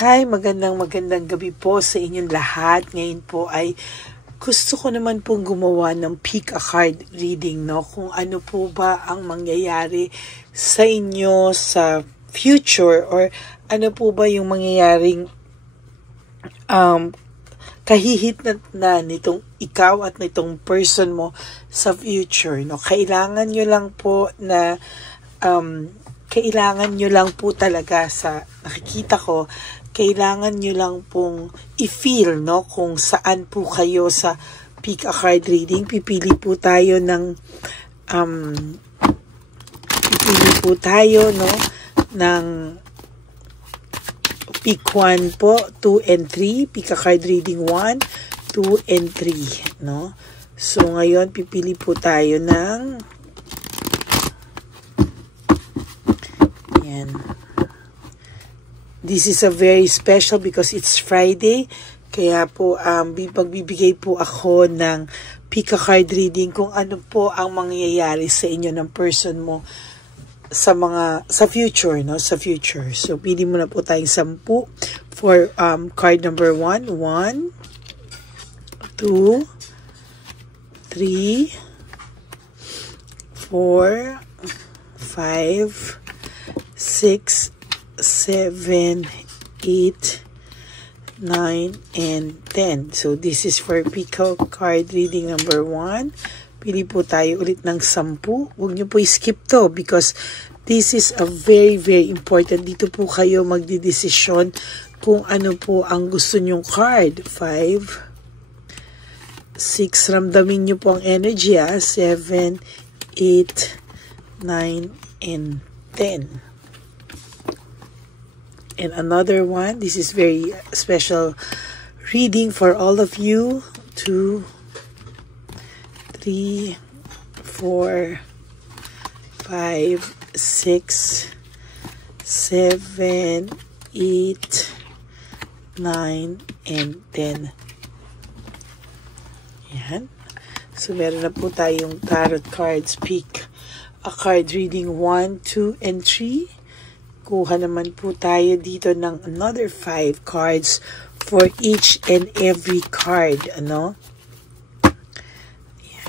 Hi, magandang gabi po sa inyong lahat. Ngayon po ay gusto ko naman pong gumawa ng pick a card reading, no? Kung ano po ba ang mangyayari sa inyo sa future, or ano po ba yung mangyayaring kahihit na nitong ikaw at nitong person mo sa future, no? Kailangan nyo lang po talaga sa nakikita ko, kailangan nyo lang pong i-feel, no, kung saan po kayo sa pick a card reading. Pipili po tayo, no, ng pick 1 po, 2 and 3. Pick a card reading 1, 2 and 3, no. So ngayon pipili po tayo ng yan. This is a very special because it's Friday. Kaya po, pagbibigay po ako ng pick a card reading kung ano po ang mangyayari sa inyo ng person mo sa future, no? Sa future. So, pili mo na po tayong 10 for card number 1. 1, 2, 3, 4, 5, 6, 7, 8, 9, and 10. So, this is for pick a card reading number 1. Pili po tayo ulit ng 10. Huwag nyo po skip to because this is a very, very important. Dito po kayo magdidesisyon kung ano po ang gusto nyong card. 5, 6, ramdamin nyo po ang energy, 7, 8, 9, and 10. And another one, this is very special reading for all of you. 2, 3, 4, 5, 6, 7, 8, 9, and 10. Yan. So, meron na po tayong tarot cards. Pick a card reading 1, 2, and 3. Kuha naman po tayo dito ng another 5 cards for each and every card, ano?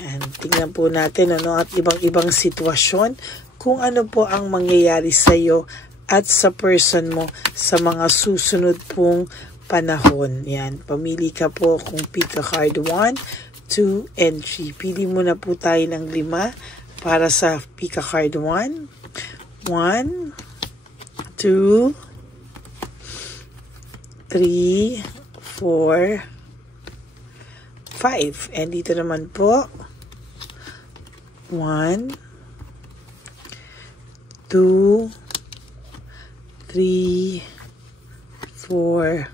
Yan, tingnan po natin, ano, at ibang-ibang sitwasyon kung ano po ang mangyayari sa iyo at sa person mo sa mga susunod pong panahon. Yan, pamili ka po kung pick a card 1, 2, and 3. Pili mo na po tayo ng 5 para sa pick a card 1. 1, 2, 3, 4, 5. And dito naman po, 1, 2, 3, 4,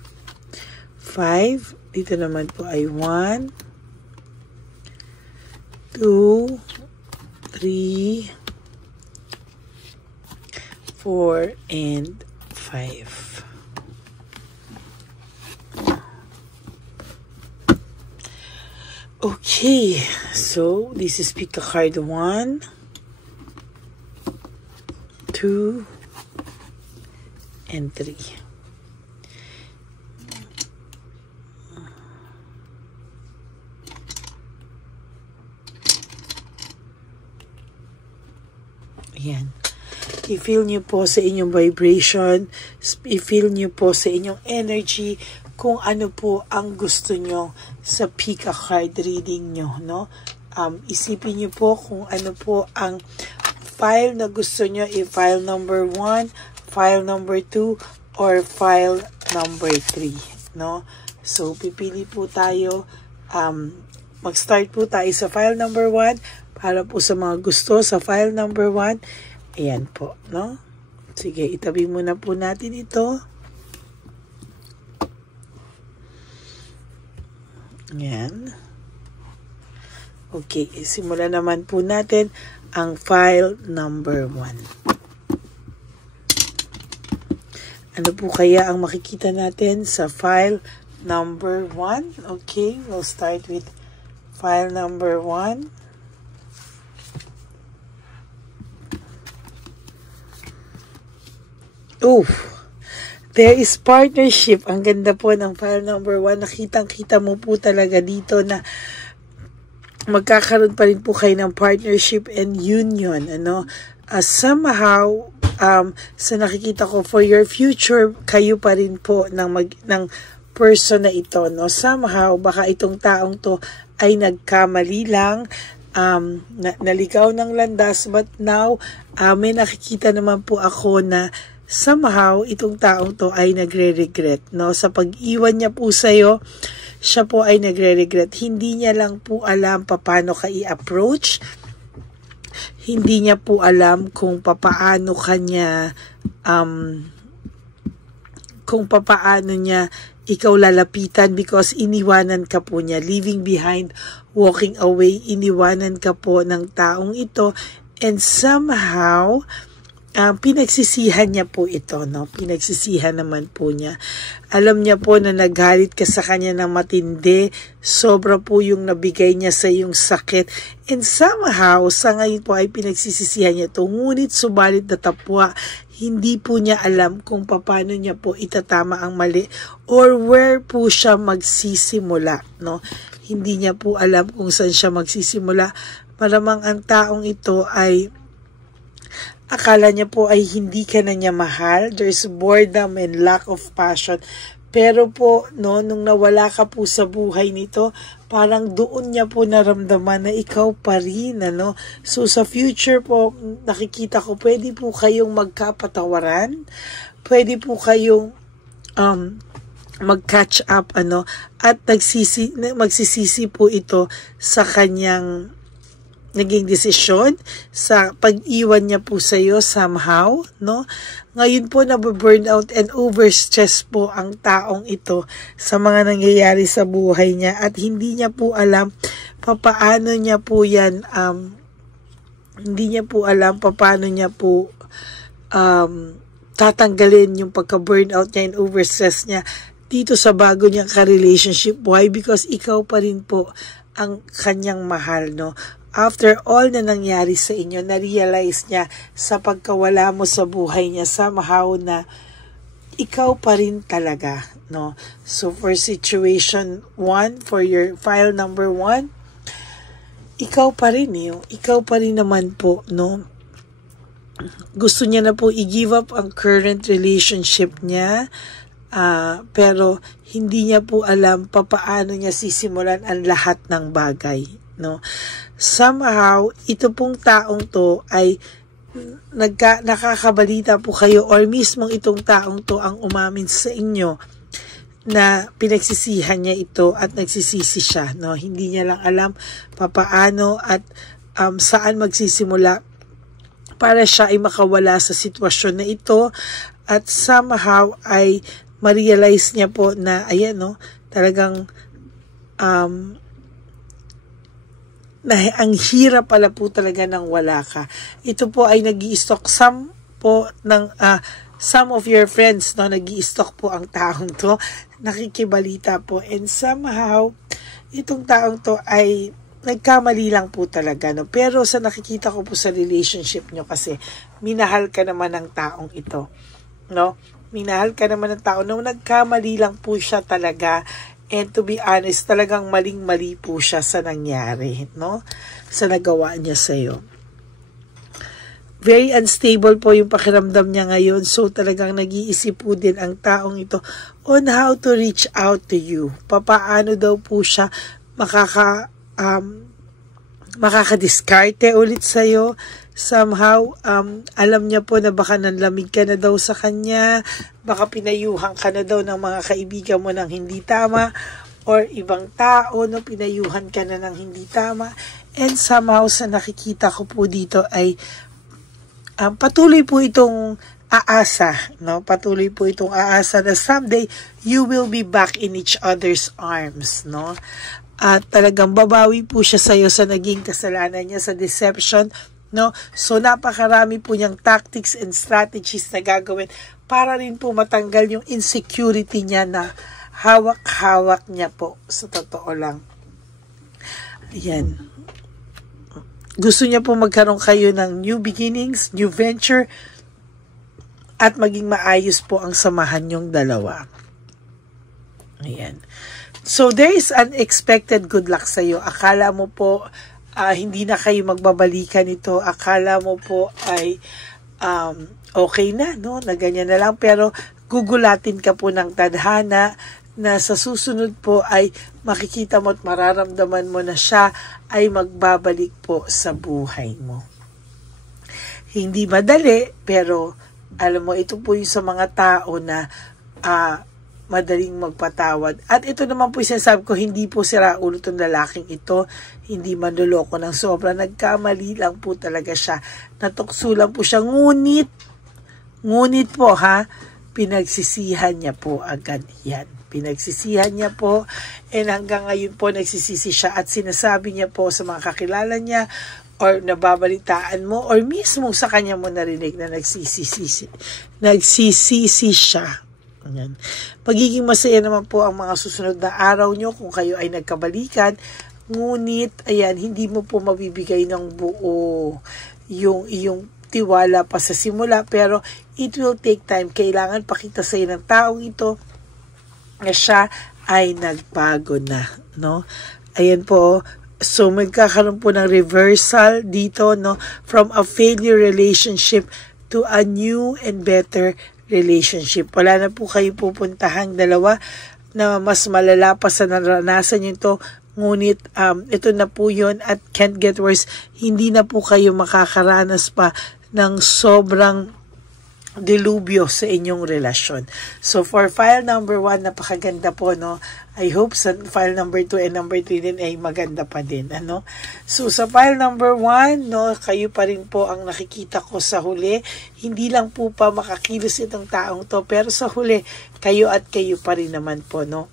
5. Dito naman po ay 1, 2, 3, 4, and 5. Okay, so this is pick a card 1, 2, and 3. Ayan. I-feel nyo po sa inyong vibration, i-feel nyo po sa inyong energy kung ano po ang gusto nyo sa pick a card reading nyo, no? Isipin nyo po kung ano po ang file na gusto nyo, file number 1, file number 2, or file number 3, no? So, pipili po tayo, mag-start po tayo sa file number 1 para po sa mga gusto sa file number 1. Ayan po, no? Sige, itabi muna po natin ito. Ayan. Okay, simulan naman po natin ang file number 1. Ano po kaya ang makikita natin sa file number 1? Okay, we'll start with file number 1. Oh, There is partnership. Ang ganda po ng file number 1. Nakitang-kita mo po talaga dito na magkakaroon pa rin po kayo ng partnership and union. Somehow, sa nakikita ko, for your future, kayo pa rin po ng person na ito. Somehow, baka itong taong to ay nagkamali lang, naligaw ng landas, but now, may nakikita naman po ako na somehow, itong taong to ay nagre-regret. Sa pag-iwan niya po sa'yo, siya po ay nagre-regret. Hindi niya lang po alam paano ka i-approach. Hindi niya po alam kung papaano kanya, kung papaano niya ikaw lalapitan because iniwanan ka po niya. Leaving behind, walking away, iniwanan ka po ng taong ito. And somehow, pinagsisihan niya po ito, Pinagsisihan naman po niya. Alam niya po na nagalit ka sa kanya ng matindi. Sobra po yung nabigay niya sa iyong sakit. And somehow, sa ngayon po ay pinagsisisihan niya ito. Ngunit subalit na tapwa, hindi po niya alam kung paano niya po itatama ang mali or where po siya magsisimula, Hindi niya po alam kung saan siya magsisimula. Malamang ang taong ito ay akala niya po ay hindi ka na niya mahal. There's boredom and lack of passion. Pero po, nung nawala ka po sa buhay nito, parang doon niya po naramdaman na ikaw pa rin, So, sa future po, nakikita ko, pwede po kayong magkapatawaran. Pwede po kayong mag-catch up, at magsisisi po ito sa kanyang naging desisyon sa pag-iwan niya po sa iyo somehow, Ngayon po nabu-burnout and overstress po ang taong ito sa mga nangyayari sa buhay niya at hindi niya po alam paano niya po yan, hindi niya po alam paano niya po tatanggalin yung pagka-burnout niya and overstress niya dito sa bago niyang ka-relationship. Why? Because ikaw pa rin po ang kanyang mahal, After all na nangyari sa inyo, na-realize niya sa pagkawala mo sa buhay niya, somehow na ikaw pa rin talaga, So, for situation 1, for your file number 1, ikaw pa rin, ikaw pa rin naman po, Gusto niya na po i-give up ang current relationship niya, pero hindi niya po alam paano niya sisimulan ang lahat ng bagay, Somehow, ito pong taong to ay nakakabalita po kayo or mismong itong taong to ang umamin sa inyo na pinagsisihan niya ito at nagsisisi siya, Hindi niya lang alam paano at saan magsisimula para siya ay makawala sa sitwasyon na ito at somehow ay ma-realize niya po na ayan, talagang ang hirap pala po talaga nang wala ka. Ito po ay nag-i-stock some of your friends, nag-i-stock po ang taong to, nakikibalita po, and somehow itong taong to ay nagkamali lang po talaga, pero sa nakikita ko po sa relationship nyo kasi minahal ka naman ng taong ito, minahal ka naman ng tao nagkamali lang po siya talaga. And to be honest, talagang maling-mali po siya sa nangyari, sa nagawa niya sa'yo. Very unstable po yung pakiramdam niya ngayon. So talagang nag-iisip po din ang taong ito on how to reach out to you. Papaano daw po siya makakadiskarte ulit sa'yo. Somehow, alam niya po na baka nanlamig ka na daw sa kanya, baka pinayuhan ka na daw ng mga kaibigan mo ng hindi tama, or ibang tao, pinayuhan ka na ng hindi tama. And somehow, sa nakikita ko po dito ay patuloy po itong aasa, Patuloy po itong aasa na someday you will be back in each other's arms, At talagang babawi po siya sa'yo sa naging kasalanan niya, sa deception, So, napakarami po niyang tactics and strategies na gagawin para rin po matanggal yung insecurity niya na hawak-hawak niya po, sa totoo lang. Ayan. Gusto niya po magkaroon kayo ng new beginnings, new venture, at maging maayos po ang samahan yung dalawa. Ayan. So, there is unexpected good luck sa iyo. Akala mo po, hindi na kayo magbabalikan ito. Akala mo po ay okay na, no? Na ganyan na lang. Pero, gugulatin ka po ng tadhana na sa susunod po ay makikita mo at mararamdaman mo na siya ay magbabalik po sa buhay mo. Hindi madali, pero alam mo, ito po yung sa mga tao na madaling magpatawad. At ito naman po yung sinasabi ko, hindi po sira ulo itong lalaking ito, hindi manloloko ng sobra, nagkamali lang po talaga siya, natukso lang po siya, ngunit po pinagsisihan niya po agad yan. Pinagsisihan niya po, and hanggang ngayon po nagsisisi siya at sinasabi niya po sa mga kakilala niya or nababalitaan mo or mismo sa kanya mo narinig na nagsisisi siya. Ayan. Magiging masaya naman po ang mga susunod na araw nyo kung kayo ay nagkabalikan. Ngunit, ayan, hindi mo po mabibigay ng buo yung iyong tiwala pa sa simula. Pero, it will take time. Kailangan pakita sa ng taong ito na siya ay nagbago na. No? Ayan po. So, magkakaroon po ng reversal dito, no? From a failure relationship to a new and better relationship. Wala na po kayo pupuntahang dalawa na mas malala pa sa naranasan nyo ito. Ngunit ito na po yun at can't get worse. Hindi na po kayo makakaranas pa ng sobrang dilubyo sa inyong relasyon. So for file number 1, napakaganda po, no? I hope sa file number 2 and number 3 din ay maganda pa din, ano? So sa file number 1, no, kayo pa rin po ang nakikita ko sa huli. Hindi lang po pa makakilos itong taong to, pero sa huli, kayo at kayo pa rin naman po, no?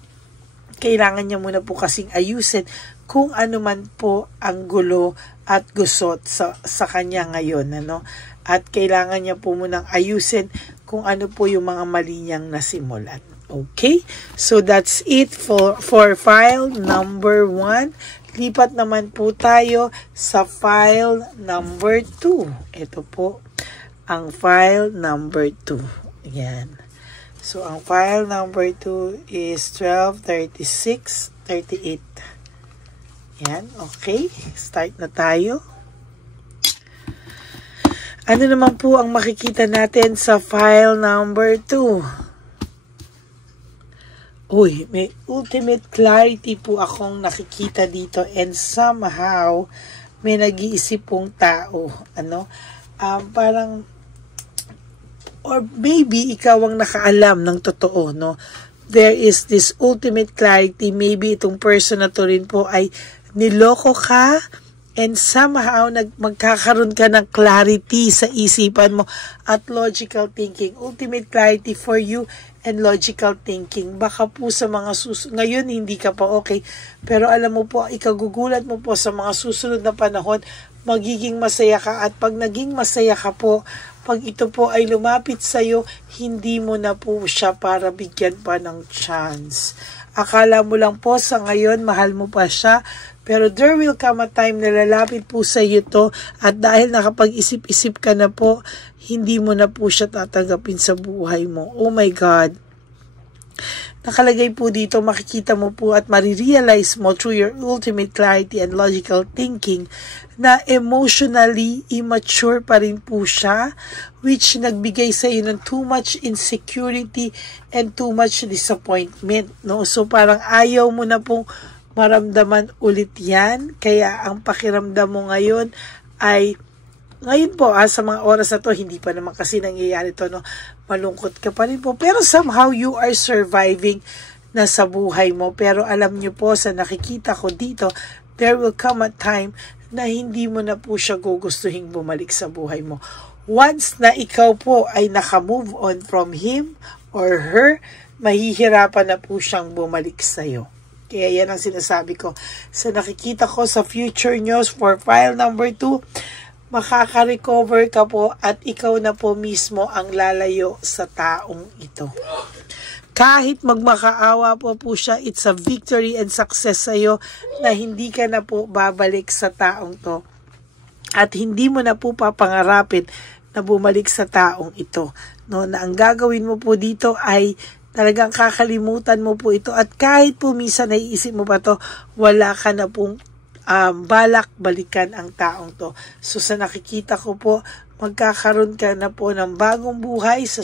Kailangan niya muna po kasing ayusin kung ano man po ang gulo at gusot sa kanya ngayon, ano? At kailangan niya po munang ayusin kung ano po yung mga mali niyang nasimulan. Okay? So that's it for file number 1. Lipat naman po tayo sa file number 2. Ito po ang file number 2. Ayan. So ang file number 2 is 123638. Ayan. Okay. Start na tayo. Ano naman po ang makikita natin sa file number 2? Uy, may ultimate clarity po akong nakikita dito and somehow may nag-iisip pong tao. Ano? Parang, or maybe ikaw ang nakaalam ng totoo, no? There is this ultimate clarity. Maybe itong person na to rin po ay niloko ka, and somehow magkakaroon ka ng clarity sa isipan mo at logical thinking. Ultimate clarity for you and logical thinking. Baka po sa mga ngayon hindi ka pa okay, pero alam mo po, ikagugulat mo po sa mga susunod na panahon, magiging masaya ka. At pag naging masaya ka po, pag ito po ay lumapit sa'yo, hindi mo na po siya para bigyan pa ng chance. Akala mo lang po sa ngayon, mahal mo pa siya, pero there will come a time na lalapit po sa iyo to, at dahil nakapag-isip-isip ka na po, hindi mo na po siya tatanggapin sa buhay mo. Oh my God. Nakalagay po dito, makikita mo po at marirealize mo through your ultimate clarity and logical thinking na emotionally immature pa rin po siya, which nagbigay sa iyo ng too much insecurity and too much disappointment. No? So parang ayaw mo na pong maramdaman ulit yan. Kaya ang pakiramdam mo ngayon ay, ngayon po sa mga oras na to, hindi pa naman kasi nangyayari to, no? Malungkot ka pa rin po. Pero somehow you are surviving na sa buhay mo. Pero alam nyo po, sa nakikita ko dito, there will come a time na hindi mo na po siya gugustuhin bumalik sa buhay mo. Once na ikaw po ay naka-move on from him or her, mahihirapan na po siyang bumalik sa'yo. Kaya yan ang sinasabi ko. Sa nakikita ko sa future news for file number 2, makaka-recover ka po at ikaw na po mismo ang lalayo sa taong ito. Kahit magmakaawa po siya, it's a victory and success sa'yo na hindi ka na po babalik sa taong to. At hindi mo na po papangarapin na bumalik sa taong ito. No, na ang gagawin mo po dito ay talagang kakalimutan mo po ito at kahit po minsan naiisip mo pa to, wala ka na pong balak balikan ang taong to. So sa nakikita ko po, magkakaroon ka na po ng bagong buhay sa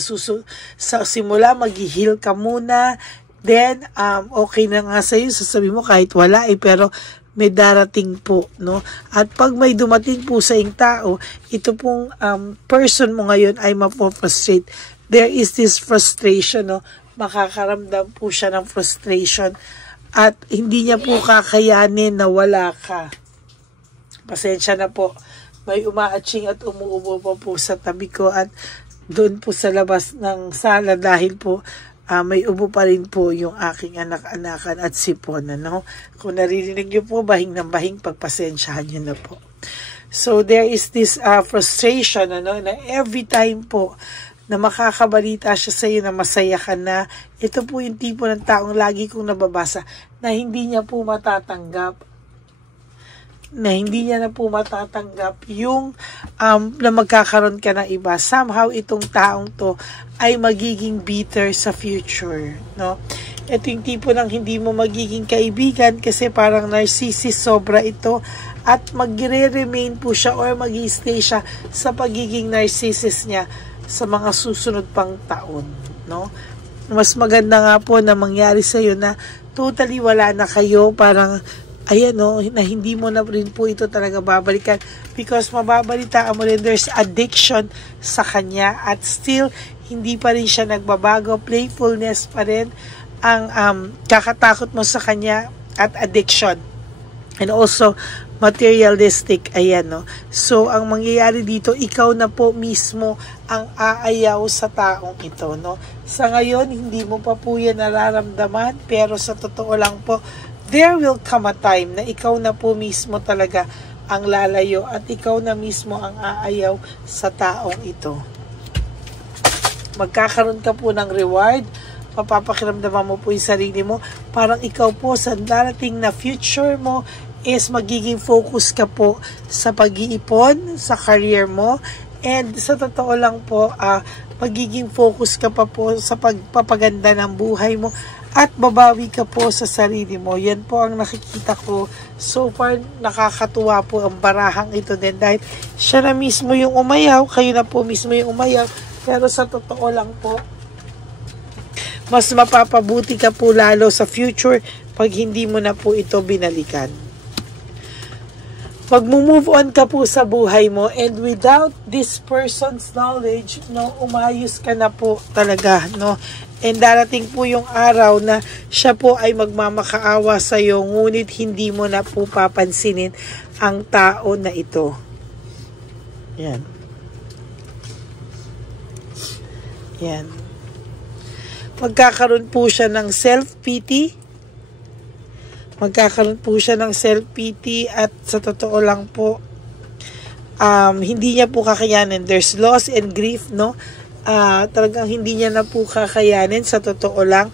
simula, mag-heal ka muna. Then, okay na nga sa'yo, sasabihin mo kahit wala pero may darating po, no? At pag may dumating po sa iyong tao, ito pong person mo ngayon ay mapoprostrate. There is this frustration, no? Makakaramdam po siya ng frustration at hindi niya po kakayanin na wala ka. Pasensya na po. May umaaching at umuubo po sa tabi ko at doon po sa labas ng sala dahil po may ubo pa rin po yung aking anak-anakan at sipon. Ano? Kung naririnig niyo po, bahing ng bahing, pagpasensyahan niyo na po. So, there is this frustration, ano, na every time po na makakabalita siya sa iyo na masaya ka na, ito po yung tipo ng taong lagi kong nababasa na hindi niya po matatanggap yung na magkakaroon ka ng iba. Somehow itong taong to ay magiging bitter sa future, no? Ito yung tipo ng hindi mo magiging kaibigan kasi parang narcissist sobra ito at magre-remain po siya or mag-stay siya sa pagiging narcissist niya sa mga susunod pang taon, no? Mas maganda nga po na mangyari sa iyo na totally wala na kayo, parang ayan, no, na hindi mo na rin po ito talaga babalikan because mababalitaan mo rin there's addiction sa kanya at still hindi pa rin siya nagbabago, playfulness pa rin ang kakatakot mo sa kanya at addiction and also materialistic, ayan, no. So ang mangyayari dito, ikaw na po mismo ang aayaw sa taong ito, no. Sa ngayon hindi mo pa po yan nararamdaman pero sa totoo lang po there will come a time na ikaw na po mismo talaga ang lalayo at ikaw na mismo ang aayaw sa taong ito. Magkakaroon ka po ng reward, mapapakiramdaman mo po yung sarili mo, parang ikaw po sa darating na future mo is magiging focus ka po sa pag-iipon, sa career mo, and sa totoo lang po, magiging focus ka pa po sa pagpapaganda ng buhay mo at babawi ka po sa sarili mo. Yan po ang nakikita ko. So far, nakakatuwa po ang barahang ito din dahil siya na mismo yung umayaw, kayo na po mismo yung umayaw. Pero sa totoo lang po, mas mapapabuti ka po lalo sa future pag hindi mo na po ito binalikan. Mag-move on ka po sa buhay mo and without this person's knowledge, no, umayos ka na po talaga, no. And darating po yung araw na siya po ay magmamakaawa sa iyo, ngunit hindi mo na po papansinin ang tao na ito. Yan. Yan. Magkakaroon po siya ng self-pity. Magkakaroon po siya ng self-pity at sa totoo lang po, hindi niya po kakayanin. There's loss and grief, no? Talagang hindi niya na po kakayanin sa totoo lang.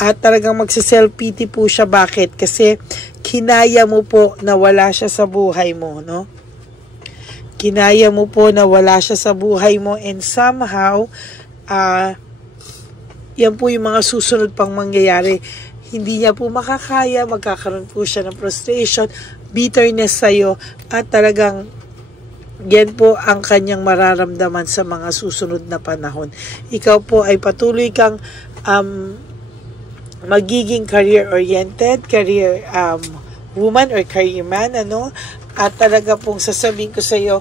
At talagang magsi-self-pity po siya. Bakit? Kasi kinaya mo po na wala siya sa buhay mo, no? Kinaya mo po na wala siya sa buhay mo and somehow, yan po yung mga susunod pang mangyayari. Hindi niya po makakaya, magkakaroon po siya ng frustration, bitterness sa'yo, at talagang yan po ang kanyang mararamdaman sa mga susunod na panahon. Ikaw po ay patuloy kang magiging career-oriented, career woman or career man, ano? At talaga pong sasabihin ko sa iyo,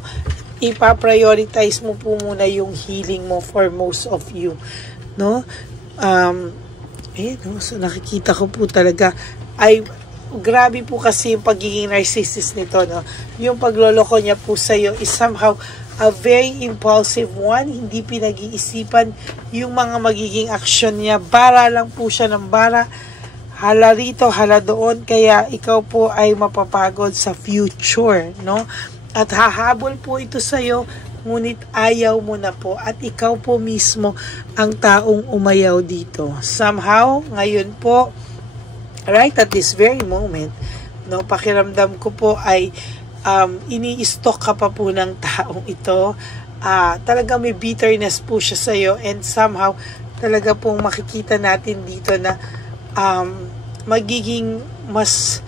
ipa-prioritize mo po muna yung healing mo for most of you, no? No? So nakikita ko po talaga ay grabe po kasi yung pagiging narcissist nito, no? Yung pagloloko niya po sa iyo is somehow a very impulsive one, hindi pinag-iisipan yung mga magiging aksyon niya, bara lang po siya ng bara, hala rito, hala doon, kaya ikaw po ay mapapagod sa future, no? At hahabol po ito sa iyo, ngunit ayaw mo na po at ikaw po mismo ang taong umayaw dito. Somehow, ngayon po, right at this very moment, no, pakiramdam ko po ay ini-stalk ka pa po ng taong ito. Talaga may bitterness po siya sa iyo, and somehow talaga pong makikita natin dito na magiging mas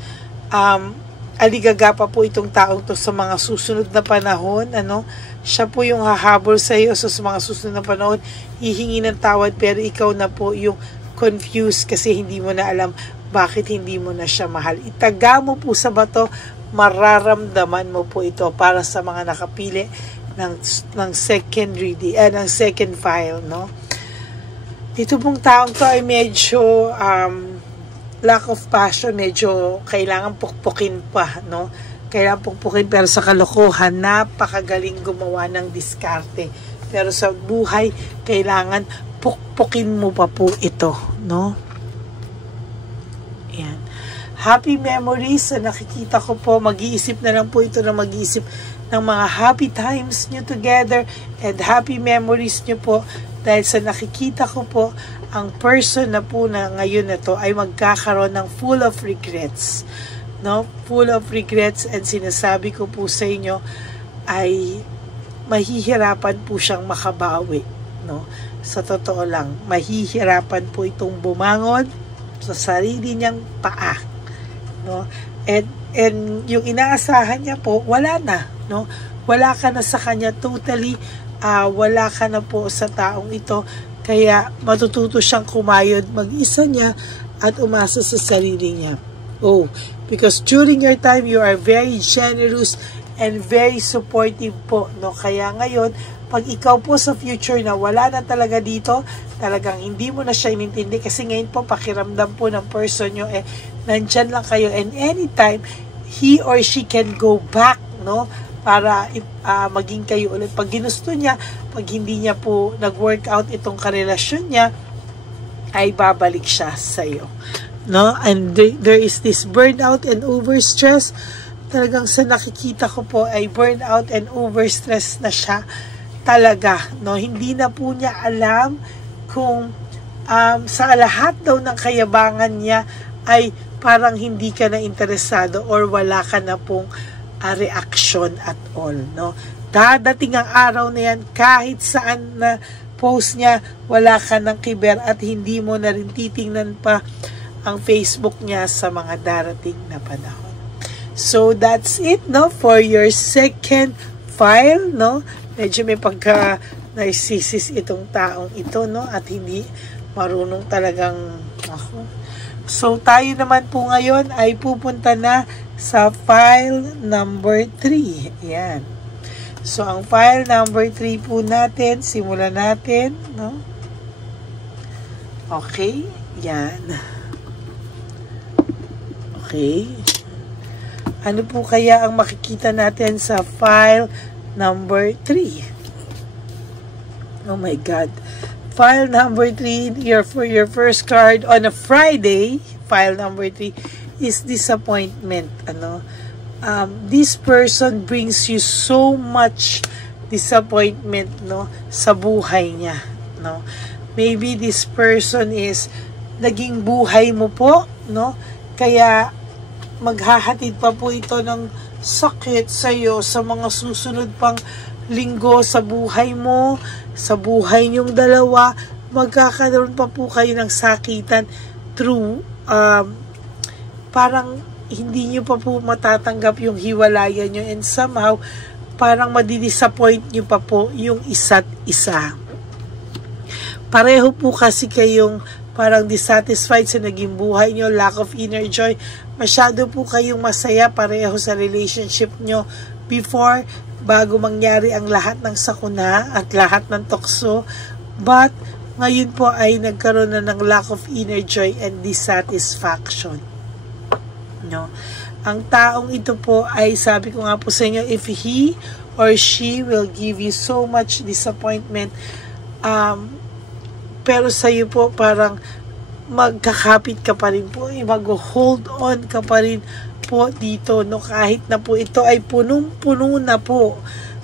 aligaga pa po itong taong to sa mga susunod na panahon. Siya po yung hahabol sa iyo, so sa mga susunod na panahon hihingi ng tawad, pero ikaw na po yung confused kasi hindi mo na alam bakit hindi mo na siya mahal. Itaga mo po sa bato, mararamdaman mo po ito para sa mga nakapili ng second reading, ng second file, no? Ito pong taong to ay medyo lack of passion, medyo kailangan pukpukin pa, no? Kailangan pukpukin, pero sa kalokohan, napakagaling gumawa ng diskarte. Pero sa buhay, kailangan pukpukin mo pa po ito, no? Ayan. Happy memories, nakikita ko po, mag-iisip na lang po ito na mag-iisip ng mga happy times nyo together and happy memories nyo po, dahil sa nakikita ko po, ang person na po na ngayon na to ay magkakaroon ng full of regrets, no? Full of regrets, and sinasabi ko po sa inyo ay mahihirapan po siyang makabawi, no? Sa totoo lang, mahihirapan po itong bumangon sa sarili niyang paa, no? And yung inaasahan niya po, wala na, no? Wala ka na sa kanya totally, wala ka na po sa taong ito, kaya matututo siyang kumayod mag-isa niya at umasa sa sarili niya. Because during your time, you are very generous and very supportive po, no? Kaya ngayon, pag ikaw po sa future na wala na talaga dito, talagang hindi mo na siya inintindi, kasi ngayon po pakiramdam po ng person nyo, nandyan lang kayo, and anytime, he or she can go back, no? Para maging kayo ulit. Pag ginusto niya, pag hindi niya po nag-work out itong karelasyon niya, ay babalik siya sa iyo, no? And there is this burnout and overstress. Talagang sa nakikita ko po ay burnout and overstress na siya talaga, no? Hindi na po niya alam kung sa lahat daw ng kayabangan niya ay parang hindi ka na interesado or wala ka na pong reaction at all, no? Dadating ang araw na yan, kahit saan na post niya, wala ka ng kiber at hindi mo na rin titingnan pa ang Facebook niya sa mga darating na panahon. So that's it, no, for your second file, no? Medyo may pagka-narcissist itong taong ito, no? At hindi marunong talagang So tayo naman po ngayon ay pupunta na sa file number 3. Ayan. So ang file number 3 po natin, simulan natin, no? Okay, yan. Okay. Ano po kaya ang makikita natin sa file number 3? Oh my God. File number 3, for your first card on a Friday, file number 3, is disappointment. This person brings you so much disappointment, no, sa buhay niya, no? Maybe this person is naging buhay mo po, no? Kaya maghahatid pa po ito ng sakit sa iyo sa mga susunod pang linggo sa buhay mo, sa buhay niyong dalawa. Magkakaroon pa po kayo ng sakitan through parang hindi niyo pa po matatanggap yung hiwalayan niyo, and somehow parang madidisappoint niyo pa po yung isa't isa. Pareho po kasi kayong parang dissatisfied sa naging buhay niyo, lack of inner joy. Masyado po kayong masaya pareho sa relationship niyo before, bago mangyari ang lahat ng sakuna at lahat ng tukso. But ngayon po ay nagkaroon na ng lack of inner joy and dissatisfaction, no? Ang taong ito po ay, sabi ko nga po sa inyo, if he or she will give you so much disappointment, pero sa iyo po parang magkakapit ka pa rin po, mag-hold on ka pa rin po dito, no? Kahit na po ito ay punong-puno na po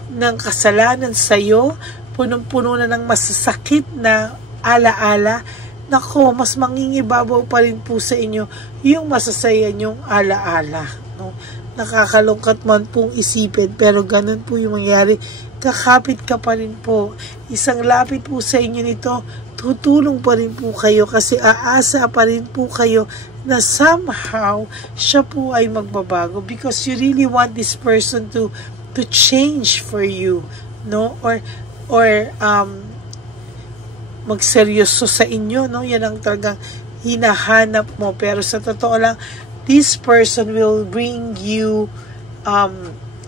ng kasalanan sa iyo, punong-puno na ng masasakit na alaala. Nako, mas mangingibabaw pa rin po sa inyo yung masasaya nyong alaala, no? nakakalungkot man pong isipin, pero ganun po yung mangyari. Kakapit ka pa rin po. Isang lapit po sa inyo nito, tutulong pa rin po kayo kasi aasa pa rin po kayo na somehow siya po ay magbabago because you really want this person to change for you, no? Or magseryoso sa inyo, no? Yan ang talagang hinahanap mo. Pero sa totoo lang, this person will bring you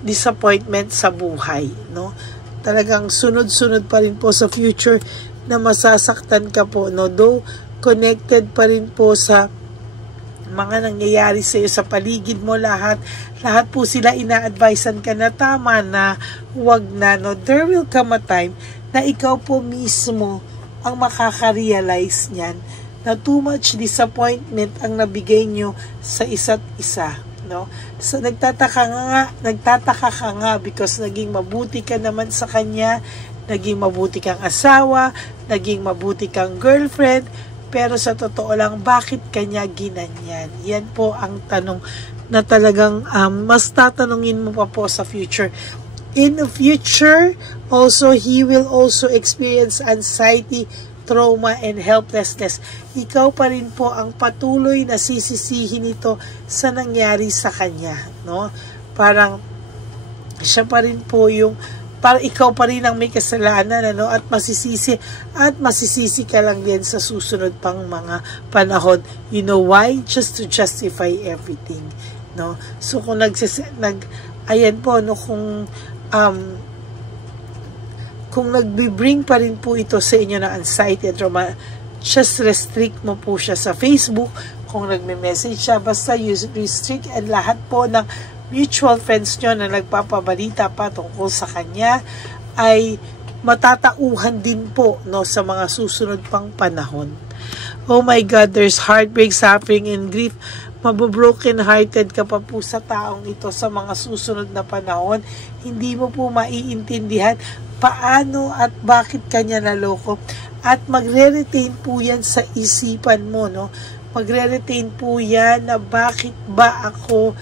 disappointment sa buhay, no? Talagang sunod-sunod pa rin po sa future na masasaktan ka po, no? Though connected pa rin po sa mga nangyayari sa iyo sa paligid mo, lahat po sila ina-advisean ka na tama na, huwag na, no? There will come a time na ikaw po mismo ang makaka-realize niyan na too much disappointment ang nabigay nyo sa isa't isa, no? So nagtataka ka nga because naging mabuti ka naman sa kanya, naging mabuti kang asawa, naging mabuti kang girlfriend, pero sa totoo lang, bakit kanya ginanyan? Yan po ang tanong na talagang mas tatanungin mo pa po sa future. In the future, also, he will also experience anxiety, trauma, and helplessness. Ikaw pa rin po ang patuloy na sisisihin ito sa nangyari sa kanya, no? Parang siya pa rin po yung para ikaw pa rin ang may kasalanan, ano, at masisisi ka lang din sa susunod pang mga panahon. You know why? Just to justify everything, no? So kung ayan po, no, kung nagbi-bring pa rin po ito sa inyo na anxiety at trauma, just restrict mo po siya sa Facebook. Kung nagme-message siya, basta you restrict, and lahat po ng mutual friends nyo na nagpapabalita pa tungkol sa kanya ay matatauhan din po, no, sa mga susunod pang panahon. Oh my God, there's heartbreak, suffering, and grief. Mabobroken hearted ka pa po sa taong ito sa mga susunod na panahon. Hindi mo po maiintindihan paano at bakit kanya naloko. At magre-retain po yan sa isipan mo, no? Magre-retain po yan na bakit ba ako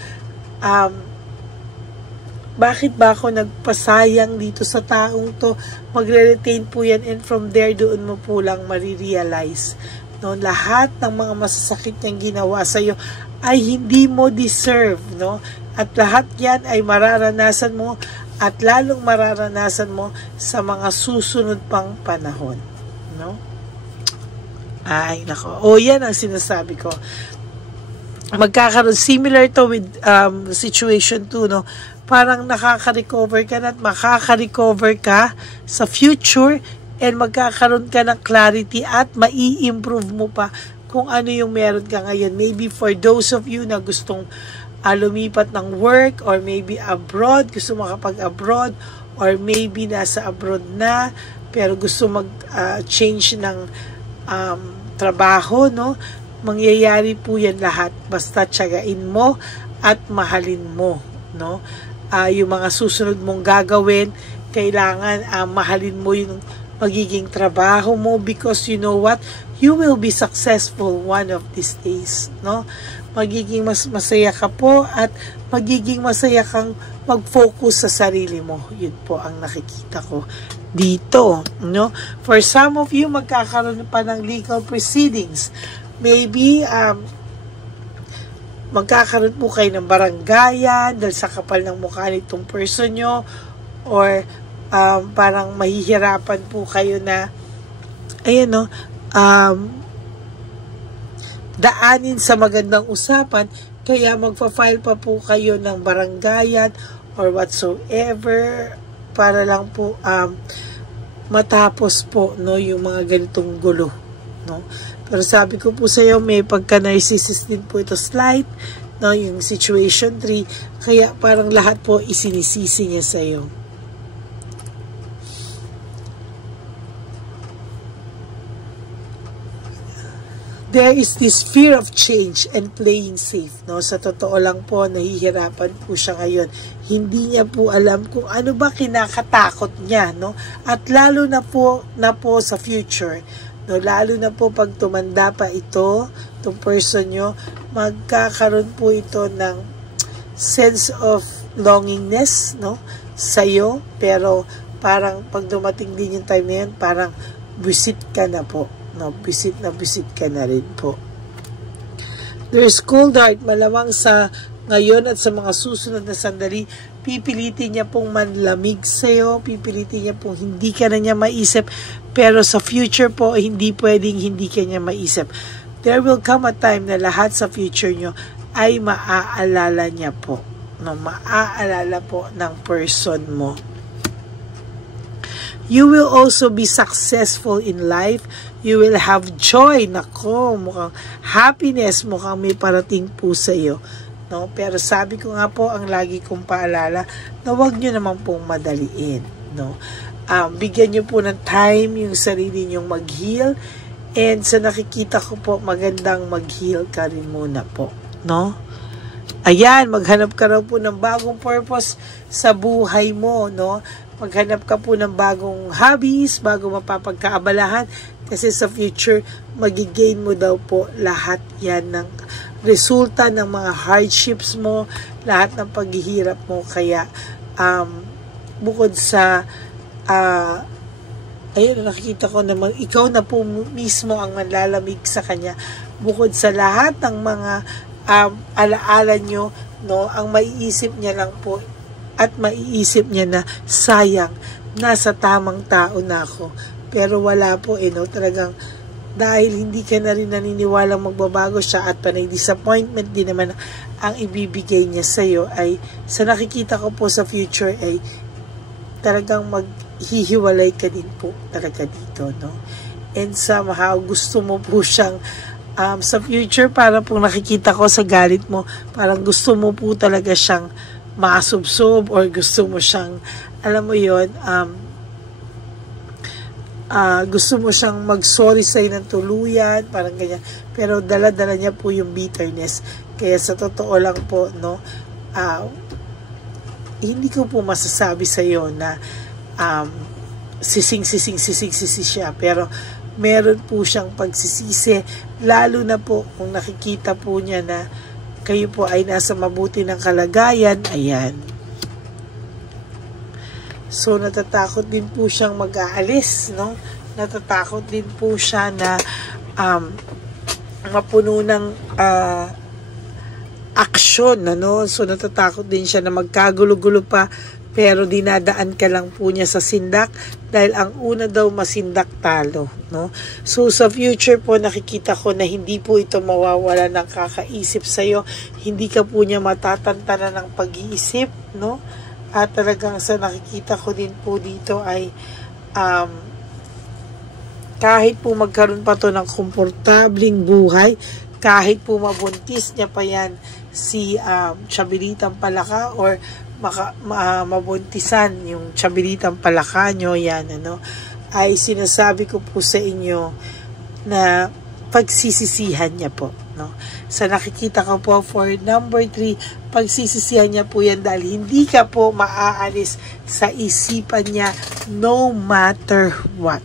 nagpasayang dito sa taong to. Magre-retain po yan, and from there, doon mo po lang marirealize, no? Lahat ng mga masasakit niyang ginawa sa'yo ay hindi mo deserve, no? At lahat yan ay mararanasan mo, at lalong mararanasan mo sa mga susunod pang panahon, no? Ay, nako. O, yan ang sinasabi ko. Magkakaroon, similar to with situation 2, no? Parang nakaka-recover ka na at makaka-recover ka sa future, and magkakaroon ka ng clarity at mai-improve mo pa kung ano yung meron ka ngayon. Maybe for those of you na gustong lumipat ng work, or maybe abroad, gusto makapag-abroad, or maybe nasa abroad na, pero gusto mag-change ng trabaho, no? Mangyayari po yan lahat. Basta tiyagain mo at mahalin mo, no? Yung mga susunod mong gagawin, kailangan mahalin mo yung magiging trabaho mo, because you know what? You will be successful one of these days, no? Magiging masaya ka po, at magiging masaya kang mag-focus sa sarili mo. Yun po ang nakikita ko dito, no? For some of you, magkakaroon pa ng legal proceedings. Maybe, magkakaroon po kayo ng barangayan dahil sa kapal ng mukha nitong person nyo, or parang mahihirapan po kayo na, ayan, no, daanin sa magandang usapan, kaya magfa-file pa po kayo ng barangayan or whatsoever para lang po matapos po, no, yung mga ganitong gulo, no? Pero sabi ko po sa iyo, may pagka-narcissist din po ito slight, no, yung situation 3, kaya parang lahat po isinisisi niya sa iyo. There is this fear of change and playing safe, no? Sa totoo lang po, nahihirapan po siya ngayon. Hindi niya po alam kung ano ba kinakatakot niya, no? At lalo na po sa future, no? Lalo na po pag tumanda pa itong person nyo, magkakaroon po ito ng sense of longingness, no, sa'yo, pero parang pag dumating din yung time na yan, parang visit ka na po, no, visit ka na rin po. There's cold heart, malamang sa ngayon at sa mga susunod na sandali, pipilitin niya pong manlamig sa'yo, pipilitin niya pong hindi ka na niya maisip, pero sa future po, hindi pwedeng hindi ka niya maisip. There will come a time na lahat sa future nyo ay maaalala niya po, no, maaalala po ng person mo. You will also be successful in life. You will have joy. Nako, mukhang happiness, mukhang may parating po sa iyo. No? Pero sabi ko nga po, ang lagi kong paalala, na huwag nyo naman pong madaliin. No? Bigyan nyo po ng time yung sarili nyong mag-heal. And sa nakikita ko po, magandang mag-heal ka rin muna po. No? Ayan, maghanap ka raw po ng bagong purpose sa buhay mo, no? Maghanap ka po ng bagong hobbies, bago mapapagkaabalahan, kasi sa future, magigain mo daw po lahat yan ng resulta ng mga hardships mo, lahat ng paghihirap mo. Kaya, bukod sa, ayun, nakikita ko naman, ikaw na po mismo ang manlalamig sa kanya. Bukod sa lahat ng mga alaala nyo, no, ang maiisip niya lang po at maiisip niya na sayang, nasa tamang tao na ako. Pero wala po, no, talagang dahil hindi ka na rin naniniwalang magbabago siya at panay disappointment din naman ang ibibigay niya sa'yo, ay sa nakikita ko po sa future ay talagang maghihiwalay ka din po talaga dito, no? And somehow gusto mo po siyang sa future, parang pong nakikita ko sa galit mo, parang gusto mo po talaga siyang maasubsob, or gusto mo siyang, alam mo yon, gusto mo siyang mag-sorry sa'yo ng tuluyan, parang ganyan. Pero dala-dala niya po yung bitterness. Kaya sa totoo lang po, no, hindi ko po masasabi sa'yo na sising siya. Pero meron po siyang pagsisisi, lalo na po kung nakikita po niya na kayo po ay nasa mabuti ng kalagayan. Ayan. So, natatakot din po siyang mag-aalis, no? Natatakot din po siya na mapuno ng aksyon, ano? So, natatakot din siya na magkagulo-gulo pa, pero dinadaan ka lang po niya sa sindak, dahil ang una daw masindak talo, no? So sa future po, nakikita ko na hindi po ito mawawala ng kakaisip sa'yo, hindi ka po niya matatantanan ng pag-iisip, no? At talagang sa nakikita ko din po dito ay kahit po magkaroon pa to ng komportabling buhay, kahit po mabuntis niya pa yan si Chabilitang Palaka, or mabuntisan yung Chabilitang Palaka nyo, yan, ano, ay sinasabi ko po sa inyo na pagsisisihan niya po, no? Sa nakikita ko po for number 3, pagsisisihan niya po yan, dahil hindi ka po maaalis sa isipan niya no matter what.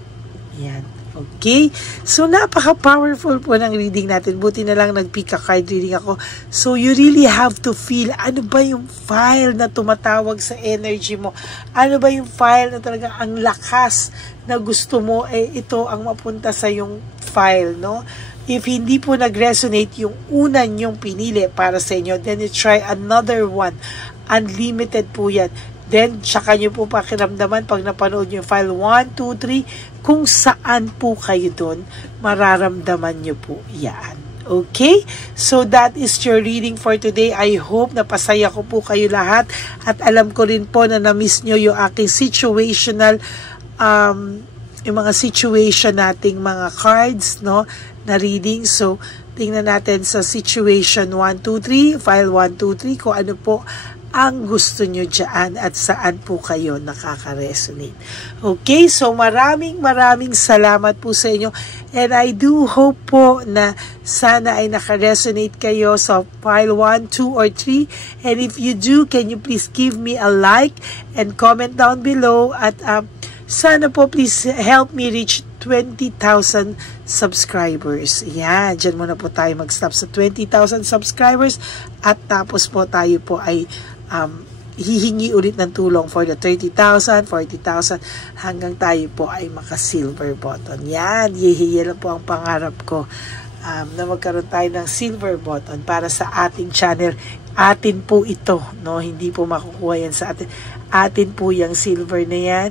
Yan. Okay? So, napaka-powerful po ng reading natin. Buti na lang nag-pick a card reading ako. So, you really have to feel, ano ba yung file na tumatawag sa energy mo? Ano ba yung file na talagang ang lakas na gusto mo, ito ang mapunta sa yung file, no? If hindi po nag-resonate yung una nyong pinili para sa inyo, then you try another one. Unlimited po yan. Then, tsaka nyo po pakiramdaman pag napanood yung file 1, 2, 3, kung saan po kayo doon, mararamdaman nyo po yan. Okay? So, that is your reading for today. I hope napasaya ko po kayo lahat. At alam ko rin po na na-miss nyo yung aking situational, yung mga situation nating mga cards, no, na reading. So, tingnan natin sa situation 1, 2, 3, file 1, 2, 3, kung ano po ang gusto nyo dyan at saan po kayo nakaka-resonate. Okay, so maraming salamat po sa inyo, and I do hope po na sana ay naka-resonate kayo sa file 1, 2, or 3, and if you do, can you please give me a like and comment down below, at Sana po please help me reach 20,000 subscribers. Yan, dyan muna po tayo mag-stop sa 20,000 subscribers at tapos po tayo po ay hihingi ulit ng tulong for the 30,000, 40,000 hanggang tayo po ay maka-silver button. Yan, yan lang po ang pangarap ko, na magkaroon tayo ng silver button para sa ating channel. Atin po ito, no? Hindi po makukuha yan sa atin. Atin po yung silver na yan.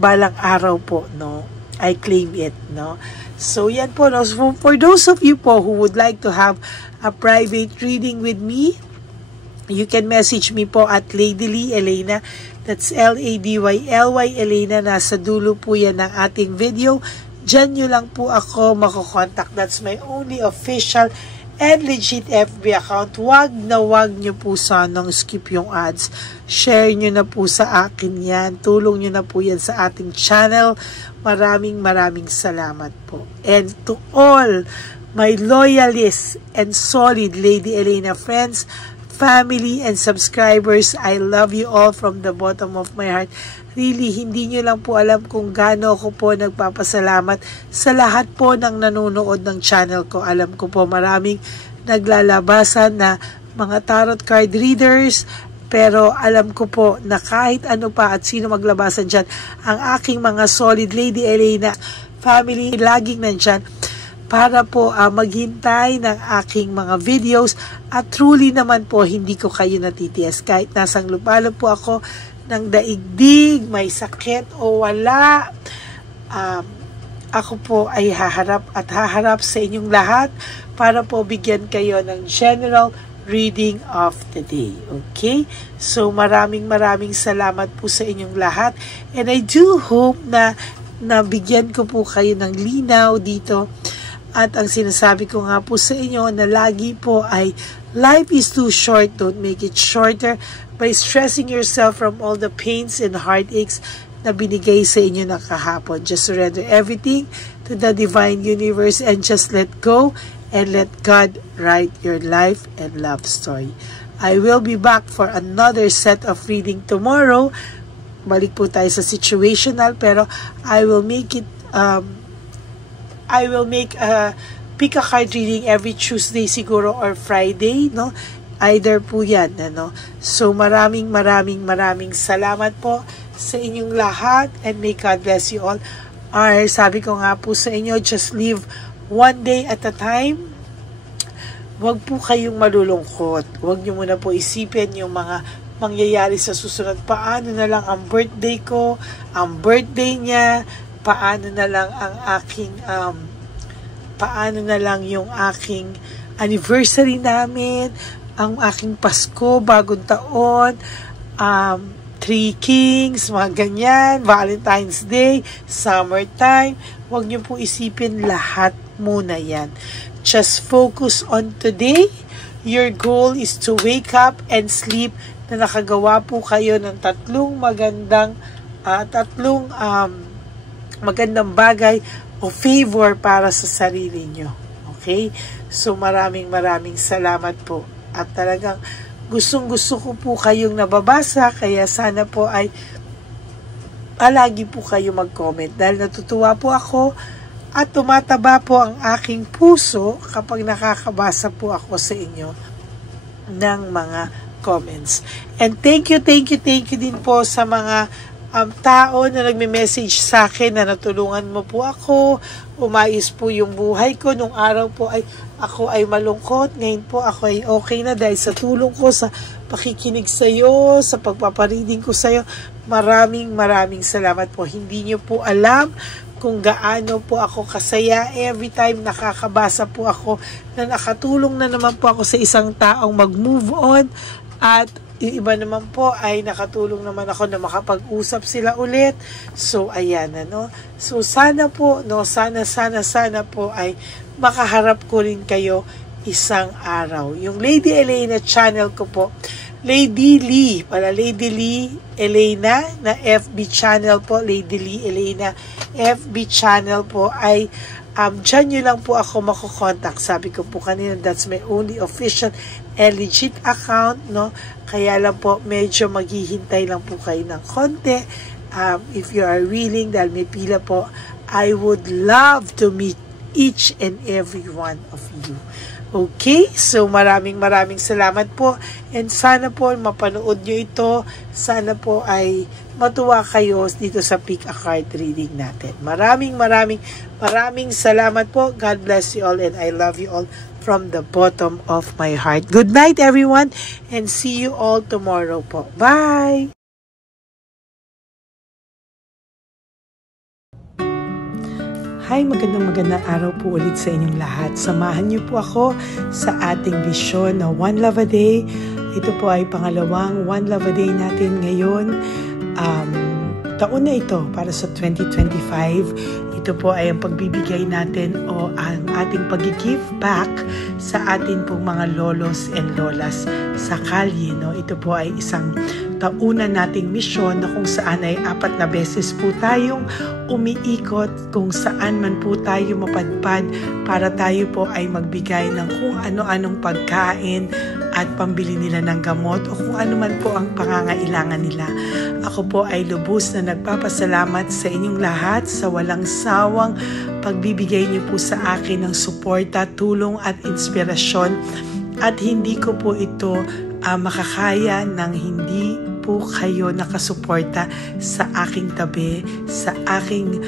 Balang araw po, no? I claim it, no? So, yan po, no? So, for those of you po who would like to have a private reading with me, you can message me po at Lady Lee Elena. That's Ladyly Elena. Nasa dulo po yan ng ating video. Diyan nyo lang po ako makokontak. That's my only official and legit FB account. Wag nyo po sanang skip yung ads. Share nyo na po sa akin yan. Tulong nyo na po yan sa ating channel. Maraming salamat po. And to all my loyalists and solid Lady Elena friends, family and subscribers, I love you all from the bottom of my heart. Really, hindi nyo lang po alam kung gaano ako po nagpapasalamat sa lahat po ng nanonood ng channel ko. Alam ko po maraming naglalabasan na mga tarot card readers, pero alam ko po na kahit ano pa at sino maglabasan dyan, ang aking mga solid Lady Elena family laging nandyan para po maghintay ng aking mga videos, at truly naman po hindi ko kayo natitiis kahit nasang lupalo po ako ng daigdig, may sakit o wala. Ako po ay haharap sa inyong lahat para po bigyan kayo ng general reading of the day. Okay? So maraming salamat po sa inyong lahat, and I do hope na nabigyan ko po kayo ng linaw dito. At ang sinasabi ko nga po sa inyo na lagi po ay life is too short, don't make it shorter by stressing yourself from all the pains and heartaches na binigay sa inyo na kahapon. Just surrender everything to the divine universe and just let go and let God write your life and love story. I will be back for another set of reading tomorrow. Balik po tayo sa situational, pero I will make it pick a card reading every Tuesday siguro or Friday, no? Either po yan, ano? So maraming salamat po sa inyong lahat, and may God bless you all. Or sabi ko nga po sa inyo, just live one day at a time. Huwag po kayong malulungkot. Huwag nyo muna po isipin yung mga mangyayari sa susunod. Paano na lang ang birthday ko, ang birthday niya, paano na lang ang aking paano na lang yung aking anniversary namin, ang aking Pasko, bagong taon, Three Kings, mga ganyan, Valentine's Day, summertime. Huwag niyo po isipin lahat muna yan. Just focus on today. Your goal is to wake up and sleep na nakagawa po kayo ng tatlong magandang bagay o favor para sa sarili nyo. Okay? So maraming salamat po. At talagang gustong-gusto ko po kayong nababasa, kaya sana po ay palagi po kayo mag-comment dahil natutuwa po ako at tumataba po ang aking puso kapag nakakabasa po ako sa inyo ng mga comments. And thank you din po sa mga tao na nagme-message sa akin na natulungan mo po ako, umayos po yung buhay ko. Nung araw po ay ako ay malungkot, ngayon po ako ay okay na dahil sa tulong ko, sa pakikinig sa iyo, sa pagpapareading ko sa iyo. Maraming salamat po. Hindi niyo po alam kung gaano po ako kasaya every time nakakabasa po ako na nakatulong na naman po ako sa isang taong mag-move on, at yung iba naman po ay nakatulong naman ako na makapag-usap sila ulit. So ayan, ano. So sana po, no, sana po ay makaharap ko rin kayo isang araw. Yung Lady Elena channel ko po, Lady Lee Elena na FB channel po, Lady Lee Elena FB channel po ay dyan nyo lang po ako makukontak. Sabi ko po kanina, that's my only official and legit account, no? Kaya lang po, medyo maghihintay lang po kayo ng konti if you are willing, dahil may pila po, I would love to meet each and every one of you. Okay, so maraming salamat po, and sana po mapanood nyo ito, sana po ay matuwa kayo dito sa Pick a Card reading natin. Maraming salamat po. God bless you all, and I love you all from the bottom of my heart. Good night everyone, and see you all tomorrow po. Bye! Hi, magandang araw po ulit sa inyong lahat. Samahan niyo po ako sa ating vision na One Love a Day. Ito po ay pangalawang One Love a Day natin ngayon. Taon na ito para sa 2025. Ito po ay ang pagbibigay natin o ang ating pag-give back sa atin pong mga lolos and lolas sa kalye. No? Ito po ay isang taunan nating misyon na kung saan ay 4 na beses po tayong umiikot kung saan man po tayo mapadpad para tayo po ay magbigay ng kung ano-anong pagkain at pambili nila ng gamot o kung ano man po ang pangangailangan nila. Ako po ay lubos na nagpapasalamat sa inyong lahat sa walang sawang pagbibigay niyo po sa akin ng suporta, tulong at inspirasyon, at hindi ko po ito makakaya ng hindi po kayo nakasuporta sa aking tabi, sa aking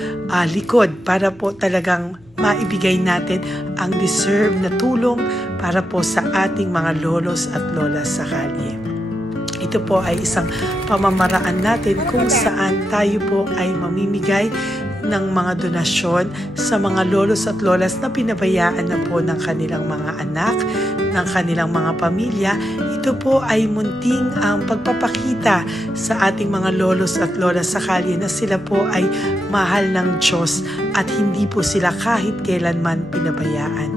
likod para po talagang maibigay natin ang deserve na tulong para po sa ating mga lolos at lolas sa kalye. Ito po ay isang pamamaraan natin kung saan tayo po ay mamimigay ng mga donasyon sa mga lolos at lolas na pinabayaan na po ng kanilang mga anak, ng kanilang mga pamilya. Ito po ay munting ang pagpapakita sa ating mga lolos at lolas sa kalye na sila po ay mahal ng Diyos at hindi po sila kahit kailanman pinabayaan.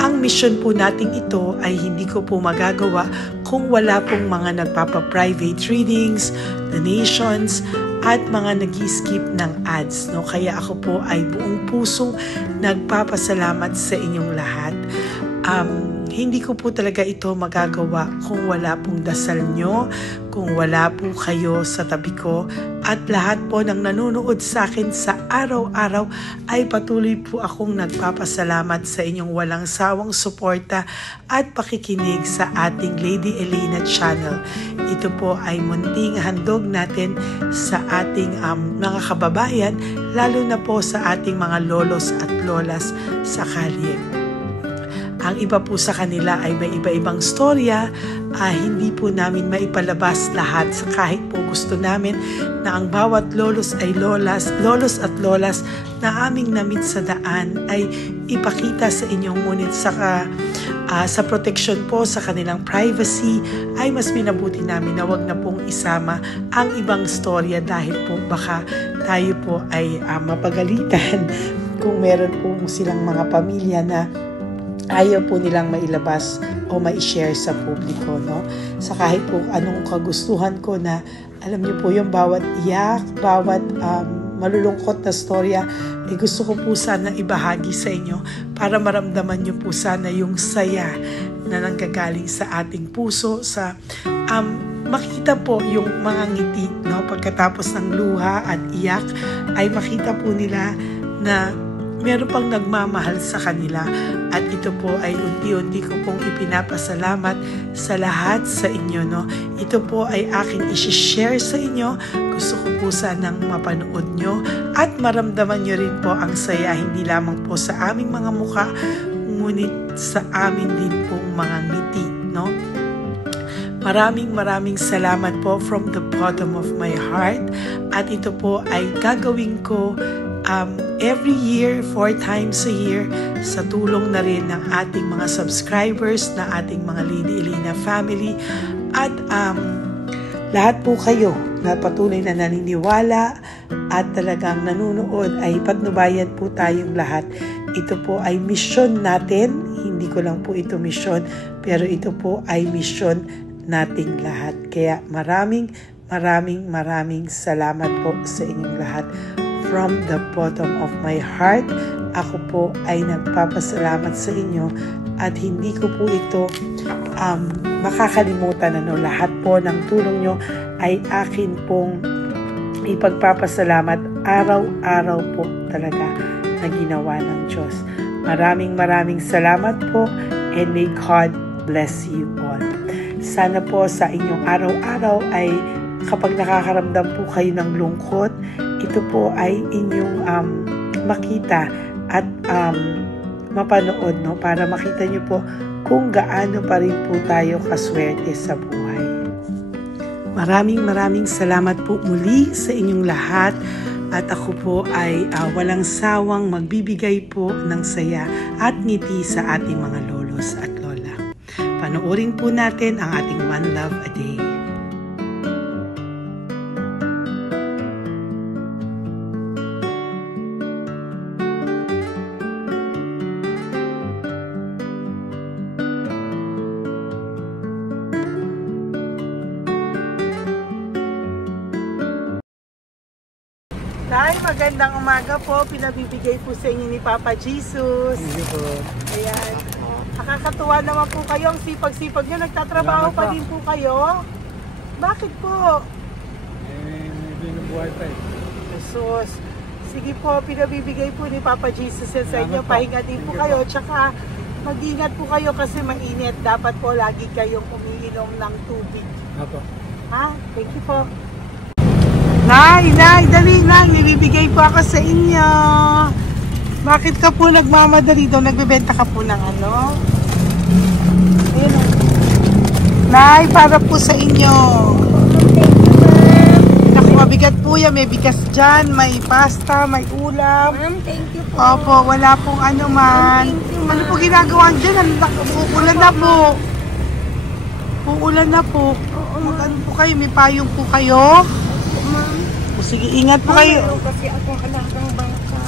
Ang mission po nating ito ay hindi ko po magagawa kung wala pong mga nagpapa-private readings, donations, at mga nag-skip ng ads. No? Kaya ako po ay buong pusong nagpapasalamat sa inyong lahat. Hindi ko po talaga ito magagawa kung wala pong dasal nyo, kung wala po kayo sa tabi ko, at lahat po ng nanonood sa akin sa araw-araw ay patuloy po akong nagpapasalamat sa inyong walang sawang suporta at pakikinig sa ating Lady Elena channel. Ito po ay munting handog natin sa ating mga kababayan, lalo na po sa ating mga lolos at lolas sa kalye. Ang iba po sa kanila ay may iba-ibang storya, hindi po namin maipalabas lahat kahit po gusto namin na ang bawat lolos at lolas na aming namit sa daan ay ipakita sa inyo, ngunit sa protection po sa kanilang privacy ay mas minabuti namin na wag na pong isama ang ibang storya dahil po baka tayo po ay mapagalitan kung meron po silang mga pamilya na ayaw po nilang mailabas o ma-share sa publiko, no? Sa kahit po anong kagustuhan ko na, alam niyo po yung bawat iyak, bawat malulungkot na storya, gusto ko po sana ibahagi sa inyo para maramdaman niyo po sana yung saya na nanggagaling sa ating puso, sa makita po yung mga ngiti, no? Pagkatapos ng luha at iyak ay makita po nila na meron pang nagmamahal sa kanila, at ito po ay unti-unti ko pong ipinapasalamat sa lahat sa inyo, no? Ito po ay aking i-share sa inyo. Gusto ko po sanang mapanood nyo at maramdaman nyo rin po ang saya, hindi lamang po sa aming mga mukha, ngunit sa amin din pong mga ngiti, no? Maraming salamat po from the bottom of my heart, at ito po ay gagawin ko every year, 4 times a year, sa tulong na rin ng ating mga subscribers, na ating mga Lady Elena family, at lahat po kayo na patuloy na naniniwala at talagang nanonood, ay patnubayan po tayong lahat. Ito po ay mission natin, hindi ko lang po ito mission, pero ito po ay mission nating lahat. Kaya maraming salamat po sa inyong lahat. From the bottom of my heart, ako po ay nagpapasalamat sa inyo, at hindi ko po ito makakalimutan. Lahat po ng tulong nyo ay akin pong ipagpapasalamat araw-araw po talaga na ginawa ng Diyos. Maraming salamat po, and may God bless you all. Sana po sa inyong araw-araw ay kapag nakakaramdam po kayo ng lungkot, ito po ay inyong makita at mapanood, no? Para makita nyo po kung gaano pa rin po tayo kaswerte sa buhay. Maraming salamat po muli sa inyong lahat, at ako po ay walang sawang magbibigay po ng saya at ngiti sa ating mga lolos at lola. Panoorin po natin ang ating One Love a Day. Nay, magandang umaga po. Pinabibigay po sa inyo ni Papa Jesus. Ayan. Nakakatuwa naman po kayo. Ang sipag-sipag nyo. Nagtatrabaho pa din po kayo. Bakit po? May binubuhay pa eh. Jesus. Sige po, pinabibigay po ni Papa Jesus yan sa inyo. Pahinga din po kayo. Tsaka mag-ingat po kayo kasi mainit. Dapat po lagi kayong umiinom ng tubig. Apo. Ha? Thank you po. Nay, dali, Nay. Nibibigay po ako sa inyo. Bakit ka po nagmamadali daw? Nagbebenta ka po ng ano? Ayun o. Nay, para po sa inyo. Naku, mabigat po yan. May bigas dyan, may pasta, may ulam. Ma'am, thank you po. Opo, wala pong ano man. Ano po ginagawa dyan? Uulan na po. Uulan na po. Mag-ano po kayo? May payong po kayo? Ma'am. O sige, ingat po kayo. Kasi akong alagang bangka.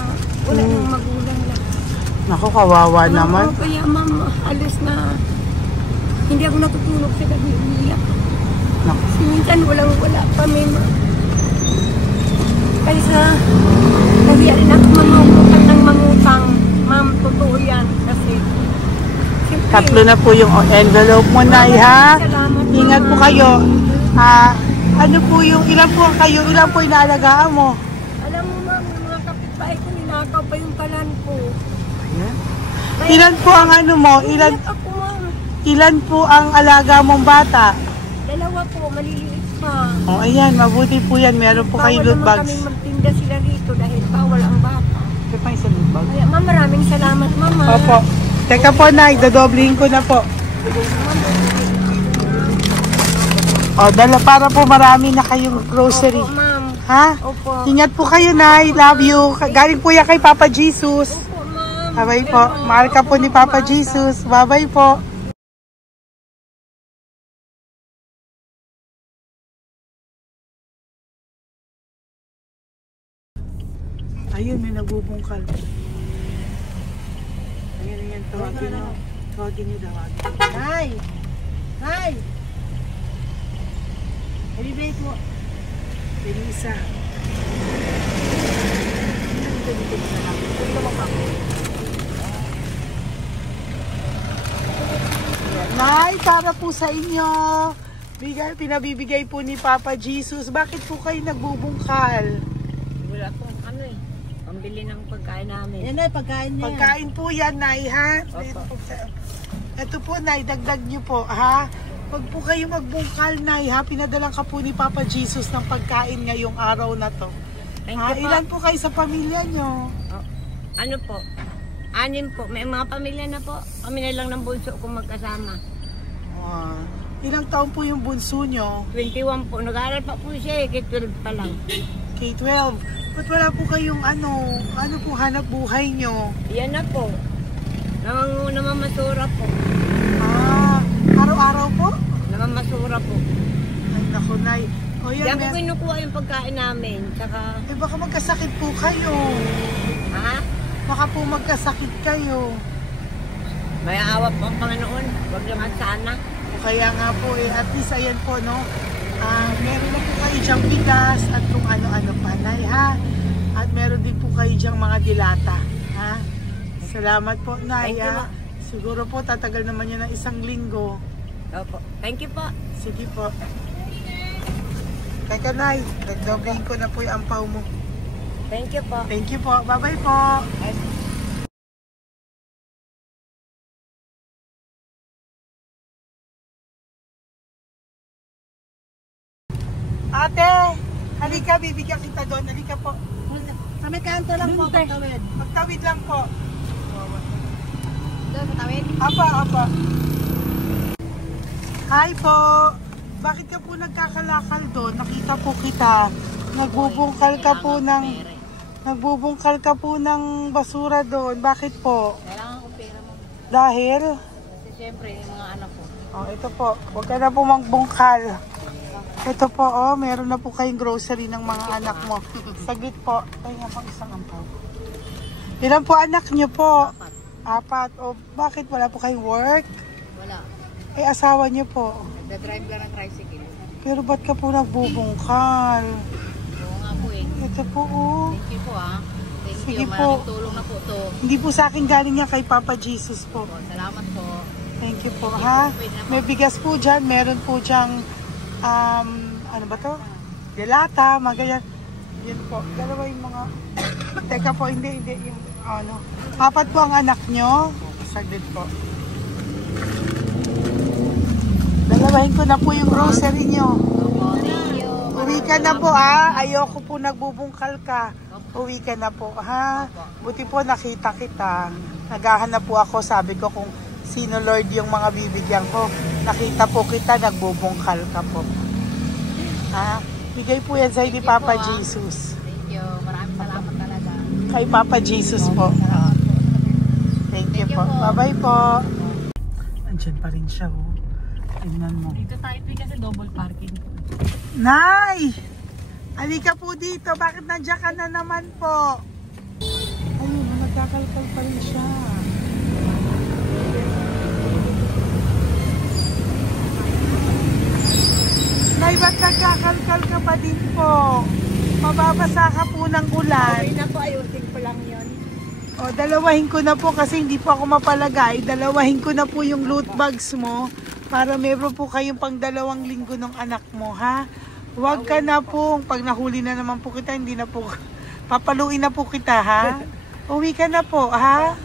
Wala nang magulang lahat. Naku, kawawa naman. Kaya ma'am, alis na. Hindi ako natutulog sa gabi. Umiyak. Naku. Kasi minsan wala kami. Kaysa nahiya rin ako mamangutang ng mangutang. Ma'am, totoo yan. Kasi siyempre, Tatlo na po yung envelope mo, Nay, ha? salamat, Ingat po ma'am. kayo. Ano po yung, ilan po kayo, ilan po inaalagaan mo? Alam mo ma'am, yung mga kapitbahay ko, ninakaw pa yung kalan ko. Ilan po ang ano mo? Umiyak ako ma'am. Ilan po ang alaga mong bata? Dalawa po, maliliit pa. O, ayan, mabuti po yan. Meron po kayong loot Bawal naman bags. kaming magtinda sila rito dahil bawal ang bata. Ito pa yung sa loot bag. Kaya ma'am, maraming salamat mama. Opo. Teka po, Nay, dodoblihin ko na po. O, dala para po marami na kayong grocery. Opo ma'am. Ha? Opo. Ingat po kayo, Nay. Love you. Galing po yan kay Papa Jesus. Opo ma'am. Bye-bye po. Mahal ka po ni Papa Jesus. Bye-bye po. Ayun, may nagbubungkal. Ayun, tawagin mo. Tawagin niyo daw. Nay! Nay! Ibibigay po. Denisa. Nay, para po sa inyo. Pinabibigay po ni Papa Jesus. Bakit po kayo nagbubungkal? Wala po pambili ng pagkain namin. Yan ay pagkain niya. Pagkain po yan, Nay, ha? Ito po, Nay, dagdag niyo po, ha? Huwag po kayo magbungkal, Nay, ha? Pinadalang ka po ni Papa Jesus ng pagkain ngayong araw na to. Thank you po. Ilan po kayo sa pamilya nyo? Ano po? 6 po. May mga pamilya na po. Kami na lang ng bunso kung magkasama. Ilang taon po yung bunso nyo? 21 po. Nag-aaral pa po siya eh. K-12 pa lang. K-12. Ba't wala po kayong ano po hanap buhay nyo? Yan na po. Namamasura po. Araw-araw po? Namamasura po. Ay, naku, Nay. O yan, Diyan ko kinukuha yung pagkain namin. Tsaka, baka magkasakit po kayo. ha? Baka po magkasakit kayo. May awa po ang Panginoon. Huwag naman sana. O kaya nga po, at least ayan po, no? Meron na po kayo dyang bigas at kung ano-ano pa, Nay, ha? At meron din po kayo dyang mga dilata, ha? Salamat po, Nay, Thank you, ha? Siguro po, tatagal naman yan ng 1 linggo. Opo. Thank you po. Sige po. Teka, Nay. Nagdobling ko na po yung ampaw mo. Thank you po. Thank you po. Bye-bye po. Ate, halika, bibigyan kita doon. Halika po. Sa may kanto lang po, magtawid. Magtawid lang po. Doon, matawid? Apa. Hi po. Bakit ka po nagkakalakal doon? Nakita po kita. Nagbubungkal ka po ng basura doon. Bakit po? Kailangan ko pera mo. Dahil? Kasi syempre, yung mga anak ko. Oh, ito po. Huwag ka na po magbungkal. Ito po, oh, meron na po kayong grocery ng mga anak mo. Saglit po. Ay, nga pang isang ampaw. Ilan po anak niyo po? 4. O, bakit wala po kayong work? Wala. Eh, asawa niyo po. Nagda-drive lang ng tricycle. Pero ba't ka po nagbubungkal? Oo nga po eh. Ito po, oh. Thank you po ah. Thank Sige you. po. Maraming tulong na po to. Hindi po sa akin galing yan kay Papa Jesus po. Salamat po. Thank you po, ha? May bigas po dyan. Meron po dyang, ano ba to? Delata, mga ganyan. Yan po. Dalawa yung mga... Teka po, hindi. Yung, ano. 4 po ang anak nyo. Saglit po. Dalawahin ko na po yung grocery nyo. Uwi ka na po, ha? Ayoko po nagbubungkal ka. Uwi ka na po, ha? Buti po nakita kita. Naghahanap po ako, sabi ko kung sino Lord yung mga bibigyan ko. Nakita po kita, nagbubungkal ka po. Ha? Bigay po yan sa'yo ni Papa Jesus. Thank you. Maraming salamat talaga. Kay Papa Jesus po. Thank you po. Bye-bye po. Andiyan pa rin siya, oh. Tingnan mo. Dito tayo kasi double parking. Nay! Halika po dito. Bakit nandiyan ka na naman po? Ayun, nagkakalkal pa rin siya. Nay, ba't nagkakalkal ka pa din po? Mababasa ka po ng ulan. Okay na po, ayusin ko lang yun. O, dalawahin ko na po kasi hindi po ako mapalagay. Dalawahin ko na po yung loot bags mo para meron po kayong pang 2 linggo ng anak mo, ha? Huwag ka na po. Pag nahuli na naman po kita, hindi na po, papaluin na po kita, ha? Uwi ka na po, ha?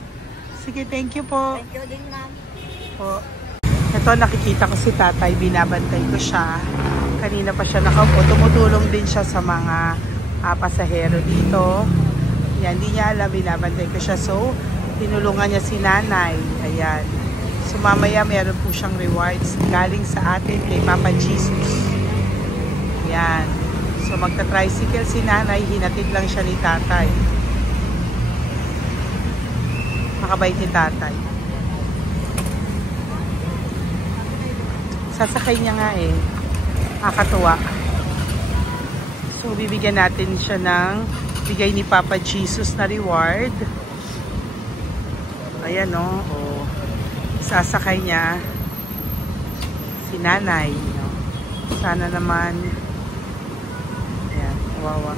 Sige, thank you po. Thank you din, ma'am. Po. Ito, nakikita ko si tatay, binabantay ko siya. Kanina pa siya nakaupo. Tumutulong din siya sa mga pasahero dito. Yan, hindi niya alam, binabantay ko siya. So, tinulungan niya si nanay. Ayan. So, mamaya meron po siyang rewards galing sa atin kay Papa Jesus. Ayan. So, magta-tricycle si nanay. Hinatid lang siya ni tatay. Makabait ni tatay. Sasakay niya nga eh. Nakakatuwa. So, bibigyan natin siya ng bigay ni Papa Jesus na reward. Ayan o. Oh. Sasakay niya si nanay. No? Sana naman. Ayan. Wawa.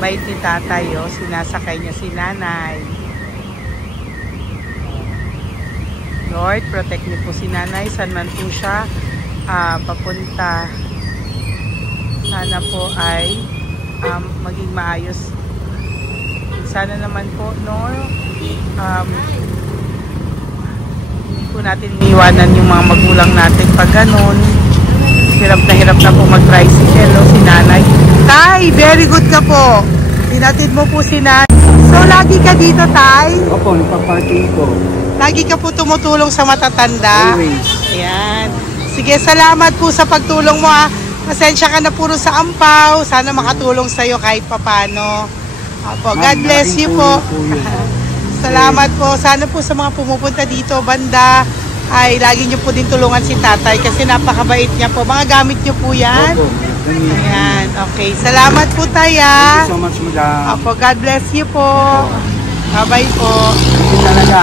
Bait ni tatay o. Sinasakay niya si nanay. Lord, protect niyo po si nanay. Saan man po siya papunta. Sana po ay maging maayos. Sana naman po, no? Hindi po natin iwanan yung mga magulang natin pag ganun. Hirap na po mag-tricycle, no? Si nanay. Tay, very good ka po. Tinatid mo po si nanay. So, lagi ka dito, Tay? Opo, nagpa-parking ko. Lagi ka po tumutulong sa matatanda. Always. Ayan. Sige, salamat po sa pagtulong mo, ha. Pasensya ka na puro sa ampaw. Sana makatulong sa'yo kahit papano. Opo, God bless you po. Salamat po. Sana po sa mga pumupunta dito, banda, ay lagi niyo po din tulungan si tatay kasi napakabait niya po. Mga gamit niyo po yan. Opo. Ayan, okay. Salamat po, Taya. Thank you so much, madam. Opo, God bless you po. Bye-bye po. Thank you talaga.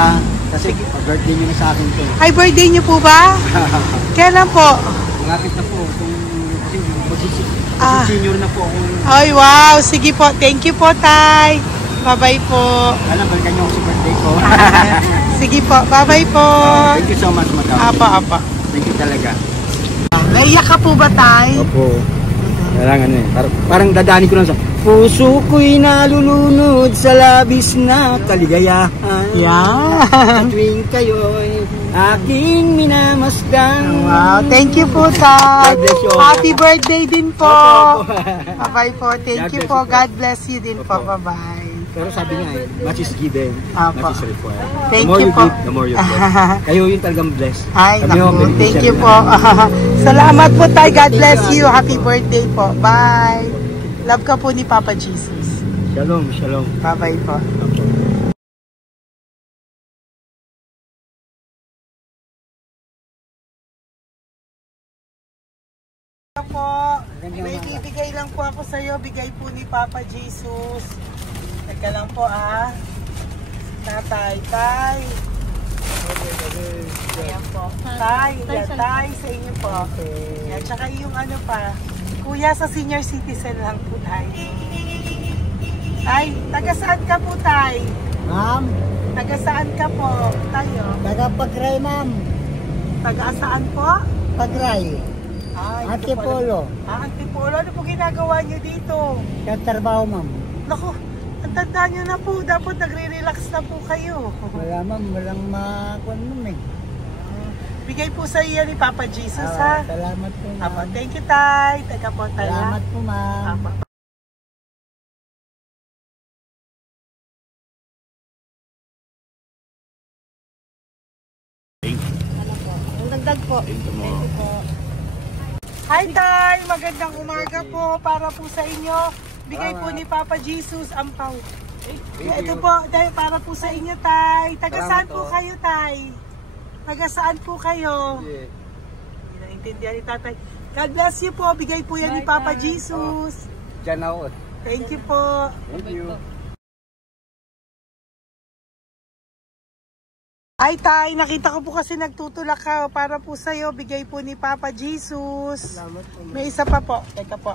Kasi birthday niyo na sa akin to. Ay, birthday niyo po ba? Kailan po? Malapit na po. Kasi senior na po ako. Ay, wow. Sige po. Thank you po, Tay. Bye-bye po. Alam, balikan niyo ako sa birthday ko. Sige po. Bye-bye po. Thank you so much, madam. Apa. Thank you talaga. Naiyak ka po ba, Tay? Opo. Parang ano eh. Parang dadaanin ko lang sa puso ko'y nalulunod sa labis na kaligayahan. Yan. Tuwing kayo'y aking minamasdan. Wow, thank you po, Tay. God bless you. Happy birthday din po. Opo. Bye-bye po. Thank you po. God bless you din po. Bye-bye. Pero sabi nga eh, much is given, Apo. much is required. Thank The more you you po. give, the more you get. Kayo yung talagang blessed. Ay, Kami naku. yung Thank beneficiary you na. po. Salamat po, Tay. God bless you. Happy birthday po. Bye. Love ka po ni Papa Jesus. Shalom, shalom. Bye-bye po. Po, may bibigay lang po ako sa iyo, bigay po ni Papa Jesus. Teka lang po Tatay, Tay. Ayan po. Tay, yan, Tay, sa inyo po. Yan, tsaka yung ano pa, Kuya sa senior citizen lang po, Tay. Tay, taga saan ka po, Tay? Ma'am, Taga saan ka po, Tayo? taga Pagray, ma'am. Taga saan po? Pagray. Ay, Antipolo. Antipolo, ano po ginagawa niyo dito? Nagtrabaho, ma'am. Naku, ang tanda nyo na po. Dapat nagre-relax na po kayo. Wala, ma'am. Walang makuha nun eh. Bigay po sa iyo ni Papa Jesus, ha? Salamat po, Apo, ma'am. thank you, Tay. Teka po, Tay, ha? Salamat po, ma'am. Apo. Ang dagdag po. Thank you po. Hi, Tay! Magandang umaga po para po sa inyo. Bigay po ni Papa Jesus ang pau. Ito po, Tay, para po sa inyo, Tay. Taga saan po kayo, Tay? Taga saan po kayo? Hindi naintindihan ni Tatay. God bless you po. Bigay po yan ni Papa Jesus. Diyan ako. Thank you po. Thank you. Ay, Tay, nakita ko po kasi nagtutulak ka para po sa'yo. Bigay po ni Papa Jesus. May isa pa po. Teka po,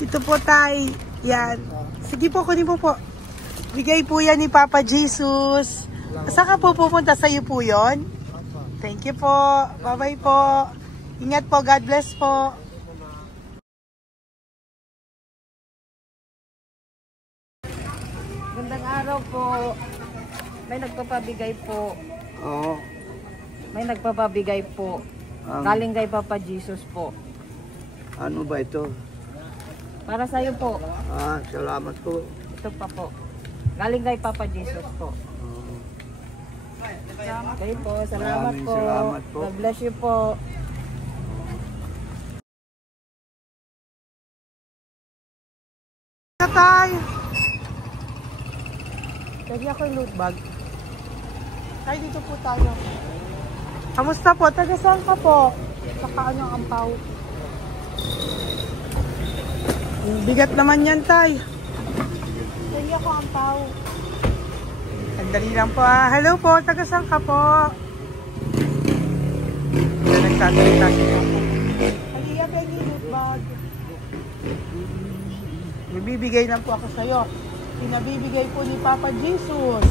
ito po, Tay. Yan. Sige po, kunin po po. Bigay po yan ni Papa Jesus. Saan ka po pupunta? Sa'yo po yun? Thank you po. Bye-bye po. Ingat po. God bless po. Gandang araw po. May nagpapabigay po. Oo. May nagpapabigay po. Galing kay Papa Jesus po. Ano ba ito? Para sa iyo po. Salamat po. Ito pa po. Galing kay Papa Jesus po. Okay po. Salamat Maraming po. salamat po. God bless you po. Tay! Pwede ako yung loot bag. Tay, dito po tayo. Kamusta po? Taga saan ka po? Saka ano ang ampaw? Bigat naman yan, Tay. Pwede ako ampaw. Sandali lang po, Hello po, taga saan ka po? Nagsasalita siya. Halika, pwede yung loot bag. Bibigay lang po ako sa'yo. Pinabibigay po ni Papa Jesus.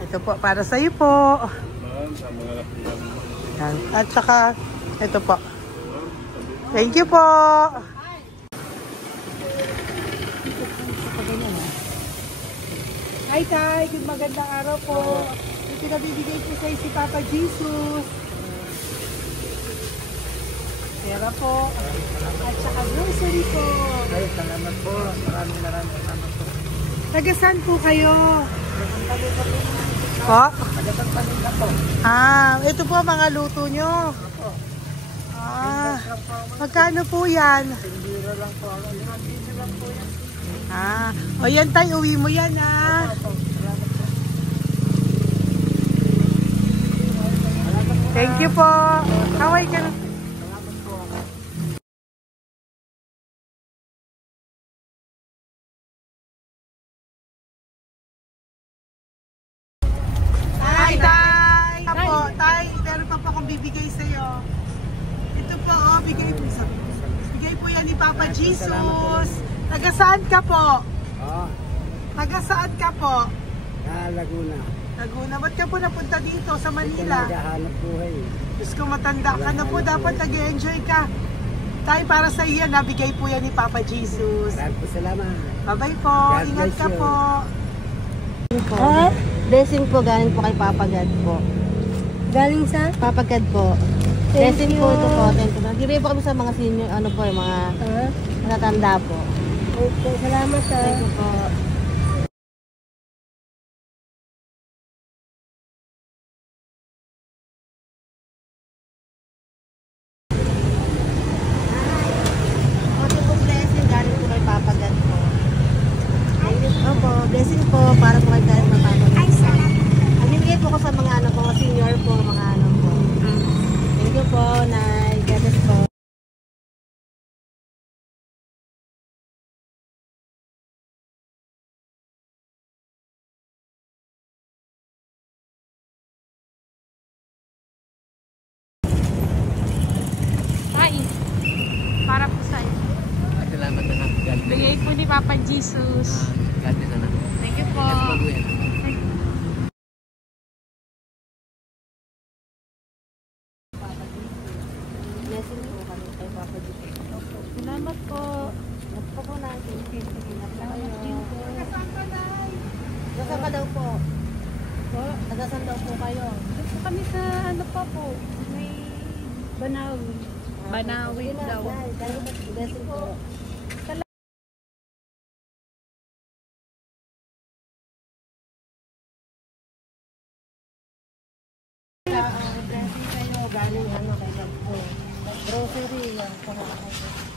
Ito po, para sa'yo po. At saka, ito po. Thank you po. Hi, Tay. Good magandang araw po. May pinabibigay po sa'yo si Papa Jesus. Pera po. At saka grocery po. Ay, salamat po. Maraming salamat po. Taga saan po kayo? Po? Ito po mga luto nyo. Magkano po yan? Biro lang po. Biro lang po yan. O yan, Tay, uwi mo yan, Thank you po. Kaway ka na. Hi, Tay! Tay, meron pa po akong bibigay sa'yo. Ito po, bigay po yan ni Papa Jesus. Taga saan ka po? Taga saan ka po? Laguna. Laguna. Ba't ka po napunta dito sa Manila? Naghahanap buhay. Diyos ko, matanda ka na po. Dapat nag-enjoy ka. Tayo para sa iyo, nabigay po yan ni Papa Jesus. Maraming po salamat. Bye-bye po. God Ingat bless ka you. po. Blessing po galing po kay Papa God po. Galing sa? Papa God po. Thank Blessing you. po ito po. Thank you. Nagbibigay po kami sa mga senior, ano po, yung mga matatanda po. Okay, salamat ha. Thank you po. Ito po blessing galing po kay Papa God po. Opo, blessing po para po kay Papa God. Ay, salamat. Nagbibigay po ko sa mga ano po, mga senior po, mga ano po. Thank you po, Nay. God bless po. Ay, para po sa'yo. Salamat na lang. Bigay po ni Papa Jesus. God bless na. Thank you po. Blessing po kami kay Papa Jesus. Salamat po. Opo po natin. Nasaan ka daw po? Nasaan daw po kayo? Dito kami sa ano pa po. May Banawi. Banawi daw. Blessing po. Blessing kayo. Galing ano kay God po. Grocery. Yan.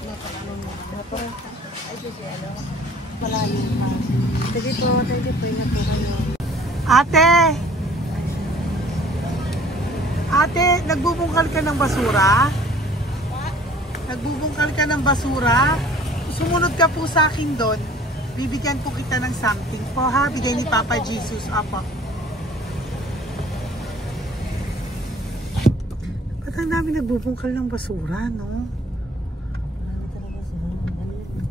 Napakano mo. Ay, kasi ano. Malalim pa. Sige po. Thank you po. Ingat po kayo. Ate! Ate, nagbubungkal ka ng basura? Nagbubungkal ka ng basura? Sumunod ka po sa akin doon. Bibigyan po kita ng something po ha. Bigay ni Papa Jesus. Apo. Ba't ang dami nagbubungkal ng basura, no? Marami talaga sila. Ano yun?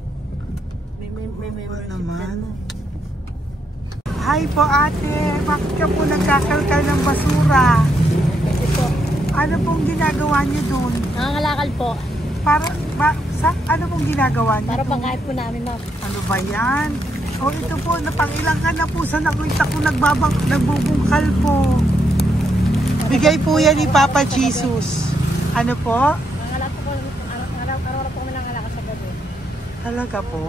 May membership naman. dyan, no? Hi po ate. Bakit ka po nagkakalkal ng basura? Kasi po, Ano pong ginagawa niyo doon? nangangalakal po. Para, ano pong ginagawa niyo? Para doon? pangkain po namin, ma'am. Ano ba yan? O ito po, napangilang ka na po sa nakita ko nagbubungkal po. Bigay po yan ni Papa Jesus. Ano po? Nangangalakal po kami, araw-araw po kami nangangalakal sa gabi. Talaga po?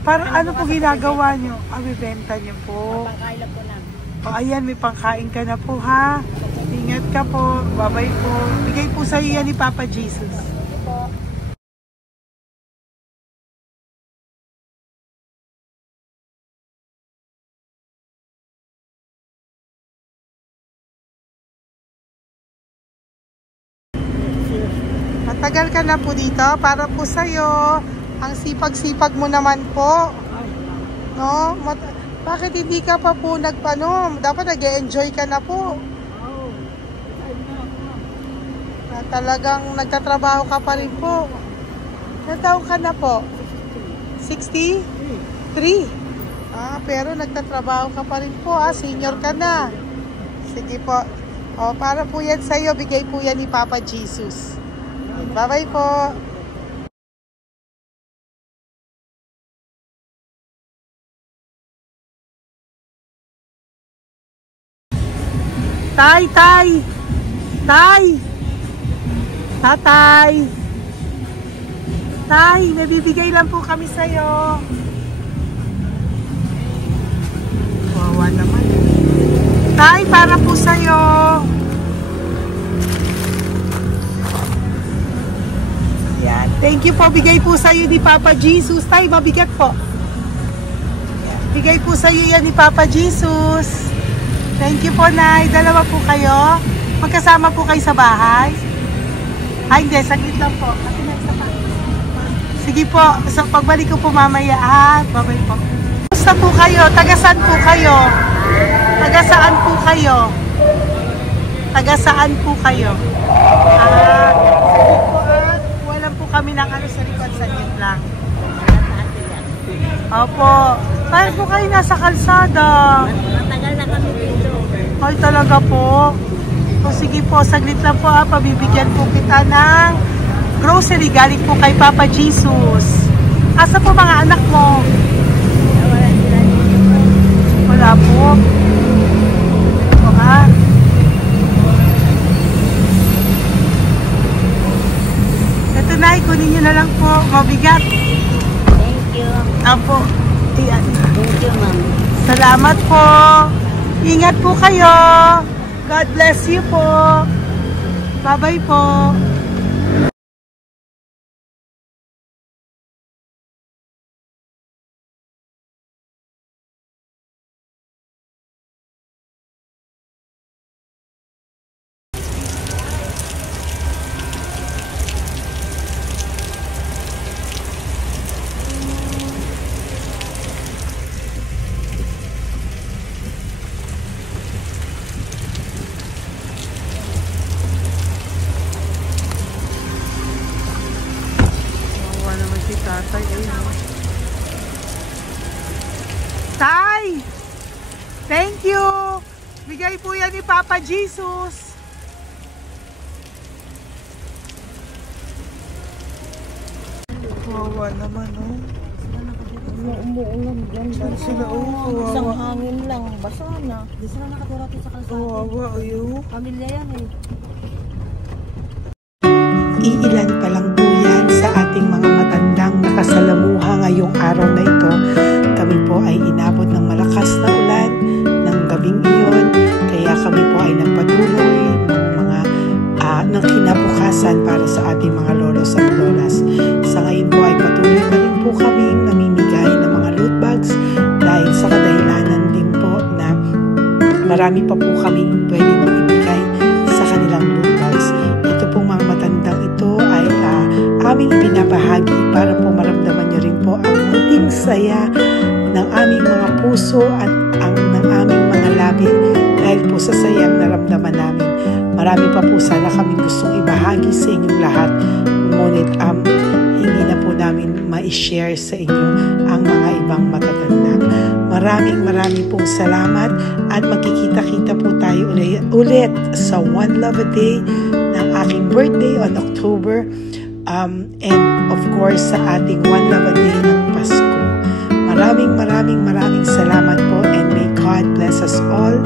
Para ano po ginagawa niyo? Bibenta niyo po. Pangkain lang po namin. O ayan, may pangkain ka na po ha. Ingat ka po. Bye-bye po. Bigay po sa iyo yan ni Papa Jesus. Ito po. Matagal ka na po dito. Para po sa'yo. Ang sipag-sipag mo naman po. No? Bakit hindi ka pa po nagpano? Dapat nag-enjoy ka na po. Na talagang nagtatrabaho ka pa rin po. Ilang taon ka na po? 63? Pero nagtatrabaho ka pa rin po. Senior ka na. Sige po. O, para po yan sa'yo. Bigay po yan ni Papa Jesus. Bye-bye po. Tay! Tatay! Tay, may bibigay lang po kami sa'yo. Wawa naman. Tay, para po sa'yo. Yan. Thank you po. Bigay po sa'yo ni Papa Jesus. Tay, mabigat po. Yan. Bigay po sa'yo yan ni Papa Jesus. Thank you po, Nay. Dalawa po kayo. Magkasama po kayo sa bahay. Ay, hindi. Saglit lang po. Sige po. So, pagbalik ko po mamaya, ha? Bye-bye po. Kumusta po kayo? Taga-saan po kayo? Taga-saan po kayo? Taga-saan po kayo? Sige po, wala po kami ng ano sa likod. Saglit lang. Opo. Kahit po kayo nasa kalsada. Matagal na kami dito. Ay, talaga po. O sige po, saglit lang po pabibigyan po kita ng grocery galing po kay Papa Jesus. Asa po mga anak mo? Wala sila dito. Wala po. O ha? Ito na, ikunin nyo na lang po. Mabigat. Thank you. Apo. Iyan. Thank you, ma'am. Salamat po. Ingat po kayo. God bless you po. Bye-bye po. Tatay, Tay! Thank you! Bigay po yan ni Papa Jesus. Wawa naman, oh. Umuulan dyan. Saan sila, oh? Isang Wawa. hangin lang. Basa na. Di sila nakatira dito sa kalsada. Wawa, ayo. Pamilya yan eh. Iilan pa lang po yan sa ating mga matandang nakasalamuha ngayong araw na ito. Kami po ay inabot ng malakas na ulan ng gabing iyon. Kaya kami po ay nagpatuloy ng kinabukasan para sa ating mga lolos at lolas. Sa ngayon po ay patuloy pa rin po kami namimigay ng mga loot bags dahil sa kadahilanan din po na marami pa po kami pwedeng maibigay sa kanilang loot bags. Ito pong mga matandang ito ay aming ibinabahagi para po maramdaman nyo rin po ang munting saya ng aming mga puso at ng aming mga labi dahil po sa sayang naramdaman namin. Marami pa po sana kaming gustong ibahagi sa inyong lahat, ngunit hindi na po namin ma-share sa inyo ang mga ibang matatanda. Maraming pong salamat at magkikita-kita po tayo ulit sa One Love a Day ng aking birthday on October and of course sa ating One Love a Day ng Pasko. Maraming salamat po and may God bless us all.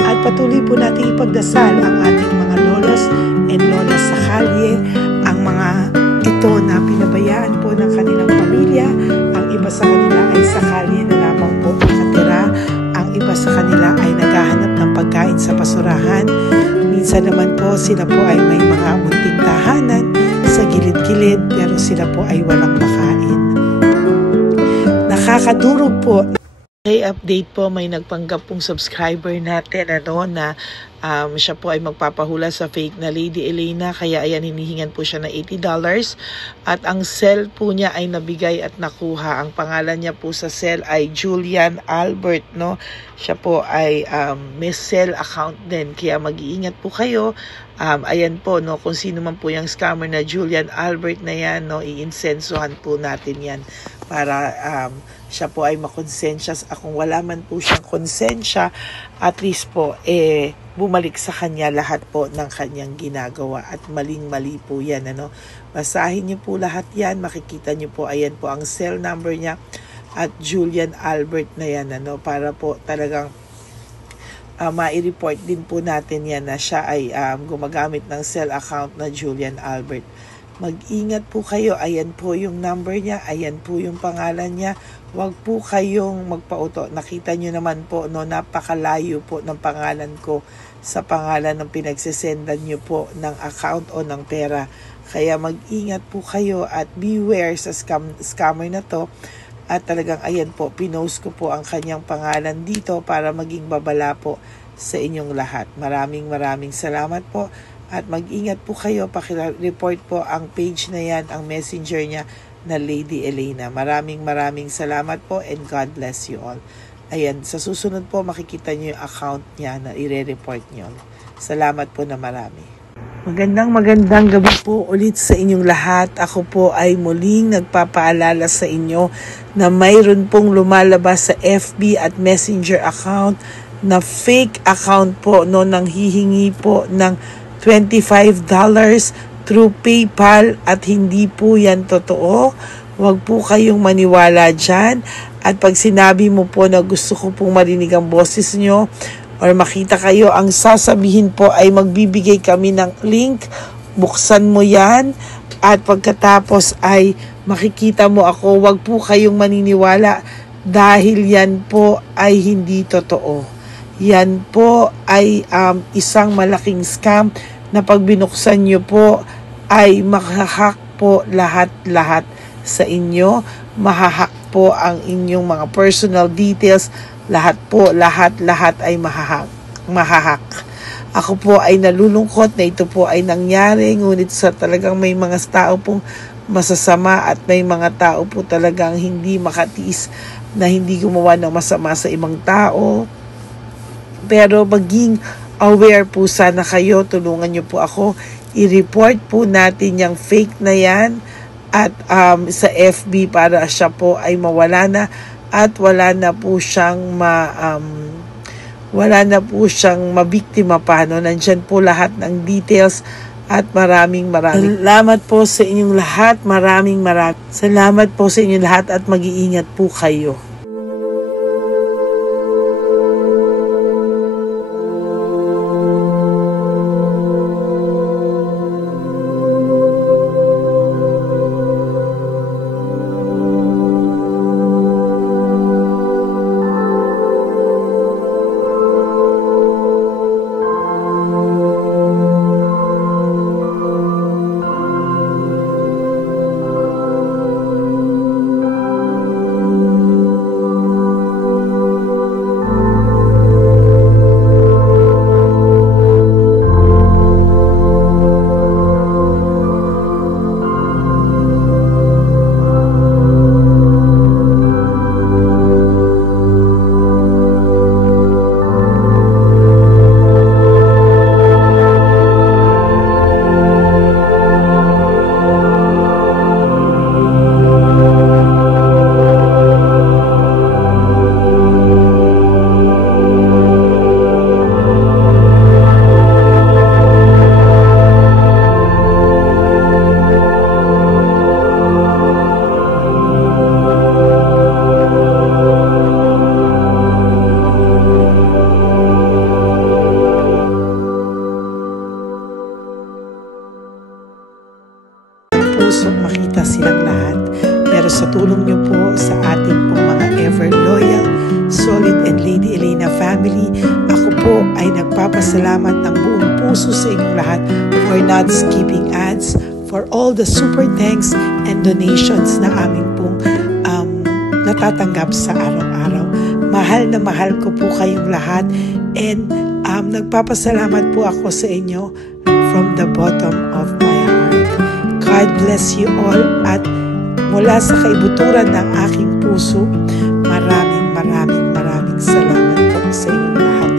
At patuloy po natin ipagdasal ang ating mga lolos and lolas sa kalye, ang mga ito na pinabayaan po ng kanilang pamilya. Ang iba sa kanila ay sa kalye na lamang po nakatira. Ang iba sa kanila ay naghahanap ng pagkain sa basurahan. Minsan naman po sila po ay may mga munting tahanan sa gilid-gilid pero sila po ay walang makain. Nakakadurog po. Okay, update po, may nagpanggap pong subscriber natin na siya po ay magpapahula sa fake na Lady Elena, kaya ayan hinihingan po siya ng $80 at ang cell po niya ay nabigay at nakuha. Ang pangalan niya po sa cell ay Julian Albert, no? Siya po ay may cell account din, kaya mag-iingat po kayo. Ayan po, no, kung sino man po yung scammer na Julian Albert na yan, no, iinsensuhan po natin yan para siya po ay makonsensya. Kung wala man po siyang konsensya, at least po bumalik sa kanya lahat po ng kanyang ginagawa at maling-mali po yan, ano. Basahin niyo po lahat yan, makikita niyo po, ayan po ang cell number niya at Julian Albert na yan, ano, para po talagang ma-report din po natin yan na siya ay gumagamit ng cell account na Julian Albert. Mag-ingat po kayo. Ayan po yung number niya. Ayan po yung pangalan niya. Huwag po kayong magpauto. Nakita nyo naman po, no, napakalayo po ng pangalan ko sa pangalan ng pinagsisendan nyo po ng account o ng pera. Kaya mag-ingat po kayo at beware sa scammer na to. At talagang ayan po, pinost ko po ang kanyang pangalan dito para maging babala po sa inyong lahat. Maraming salamat po. At mag-ingat po kayo, pakireport po ang page na yan, ang messenger niya na Lady Elena. Maraming salamat po and God bless you all. Ayan, sa susunod po makikita niyo yung account niya na i-report niyo. Salamat po na marami. Magandang gabi po ulit sa inyong lahat. Ako po ay muling nagpapaalala sa inyo na mayroon pong lumalabas sa FB at Messenger account na fake account po no, nang hihingi po ng $25 through PayPal at hindi po yan totoo. Huwag po kayong maniwala dyan. At pag sinabi mo po na gusto ko pong marinig ang boses nyo or makita kayo, ang sasabihin po ay magbibigay kami ng link. Buksan mo yan at pagkatapos ay makikita mo ako. Huwag po kayong maniniwala dahil yan po ay hindi totoo. Yan po ay isang malaking scam na pag binuksan nyo po ay makahak po lahat-lahat sa inyo. Mahahak po ang inyong mga personal details. Lahat ay mahahak. Ako po ay nalulungkot na ito po ay nangyari, ngunit sa talagang may mga tao pong masasama at may mga tao po talagang hindi makatiis na hindi gumawa ng masama sa ibang tao. Pero maging aware po sana kayo, tulungan niyo po ako, i-report po natin yung fake na yan at sa FB para siya po ay mawala na at wala na po siyang mabiktima pa, no? Nandyan po lahat ng details at maraming salamat po sa inyong lahat. Maraming salamat po sa inyong lahat at mag-iingat po kayo. Makita silang lahat, pero sa tulong niyo po sa ating pong mga ever loyal, solid and Lady Elena family, ako po ay nagpapasalamat ng buong puso sa inyong lahat for not skipping ads, for all the super thanks and donations na aming pong natatanggap sa araw-araw. Mahal na mahal ko po kayong lahat and nagpapasalamat po ako sa inyo from the bottom of my heart. God bless you all at mula sa kaibuturan ng aking puso, maraming salamat po sa inyong lahat.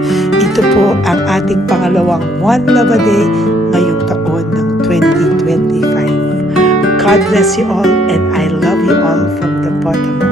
Ito po ang ating pangalawang One Love a Day ngayong taon ng 2025. God bless you all and I love you all from the bottom of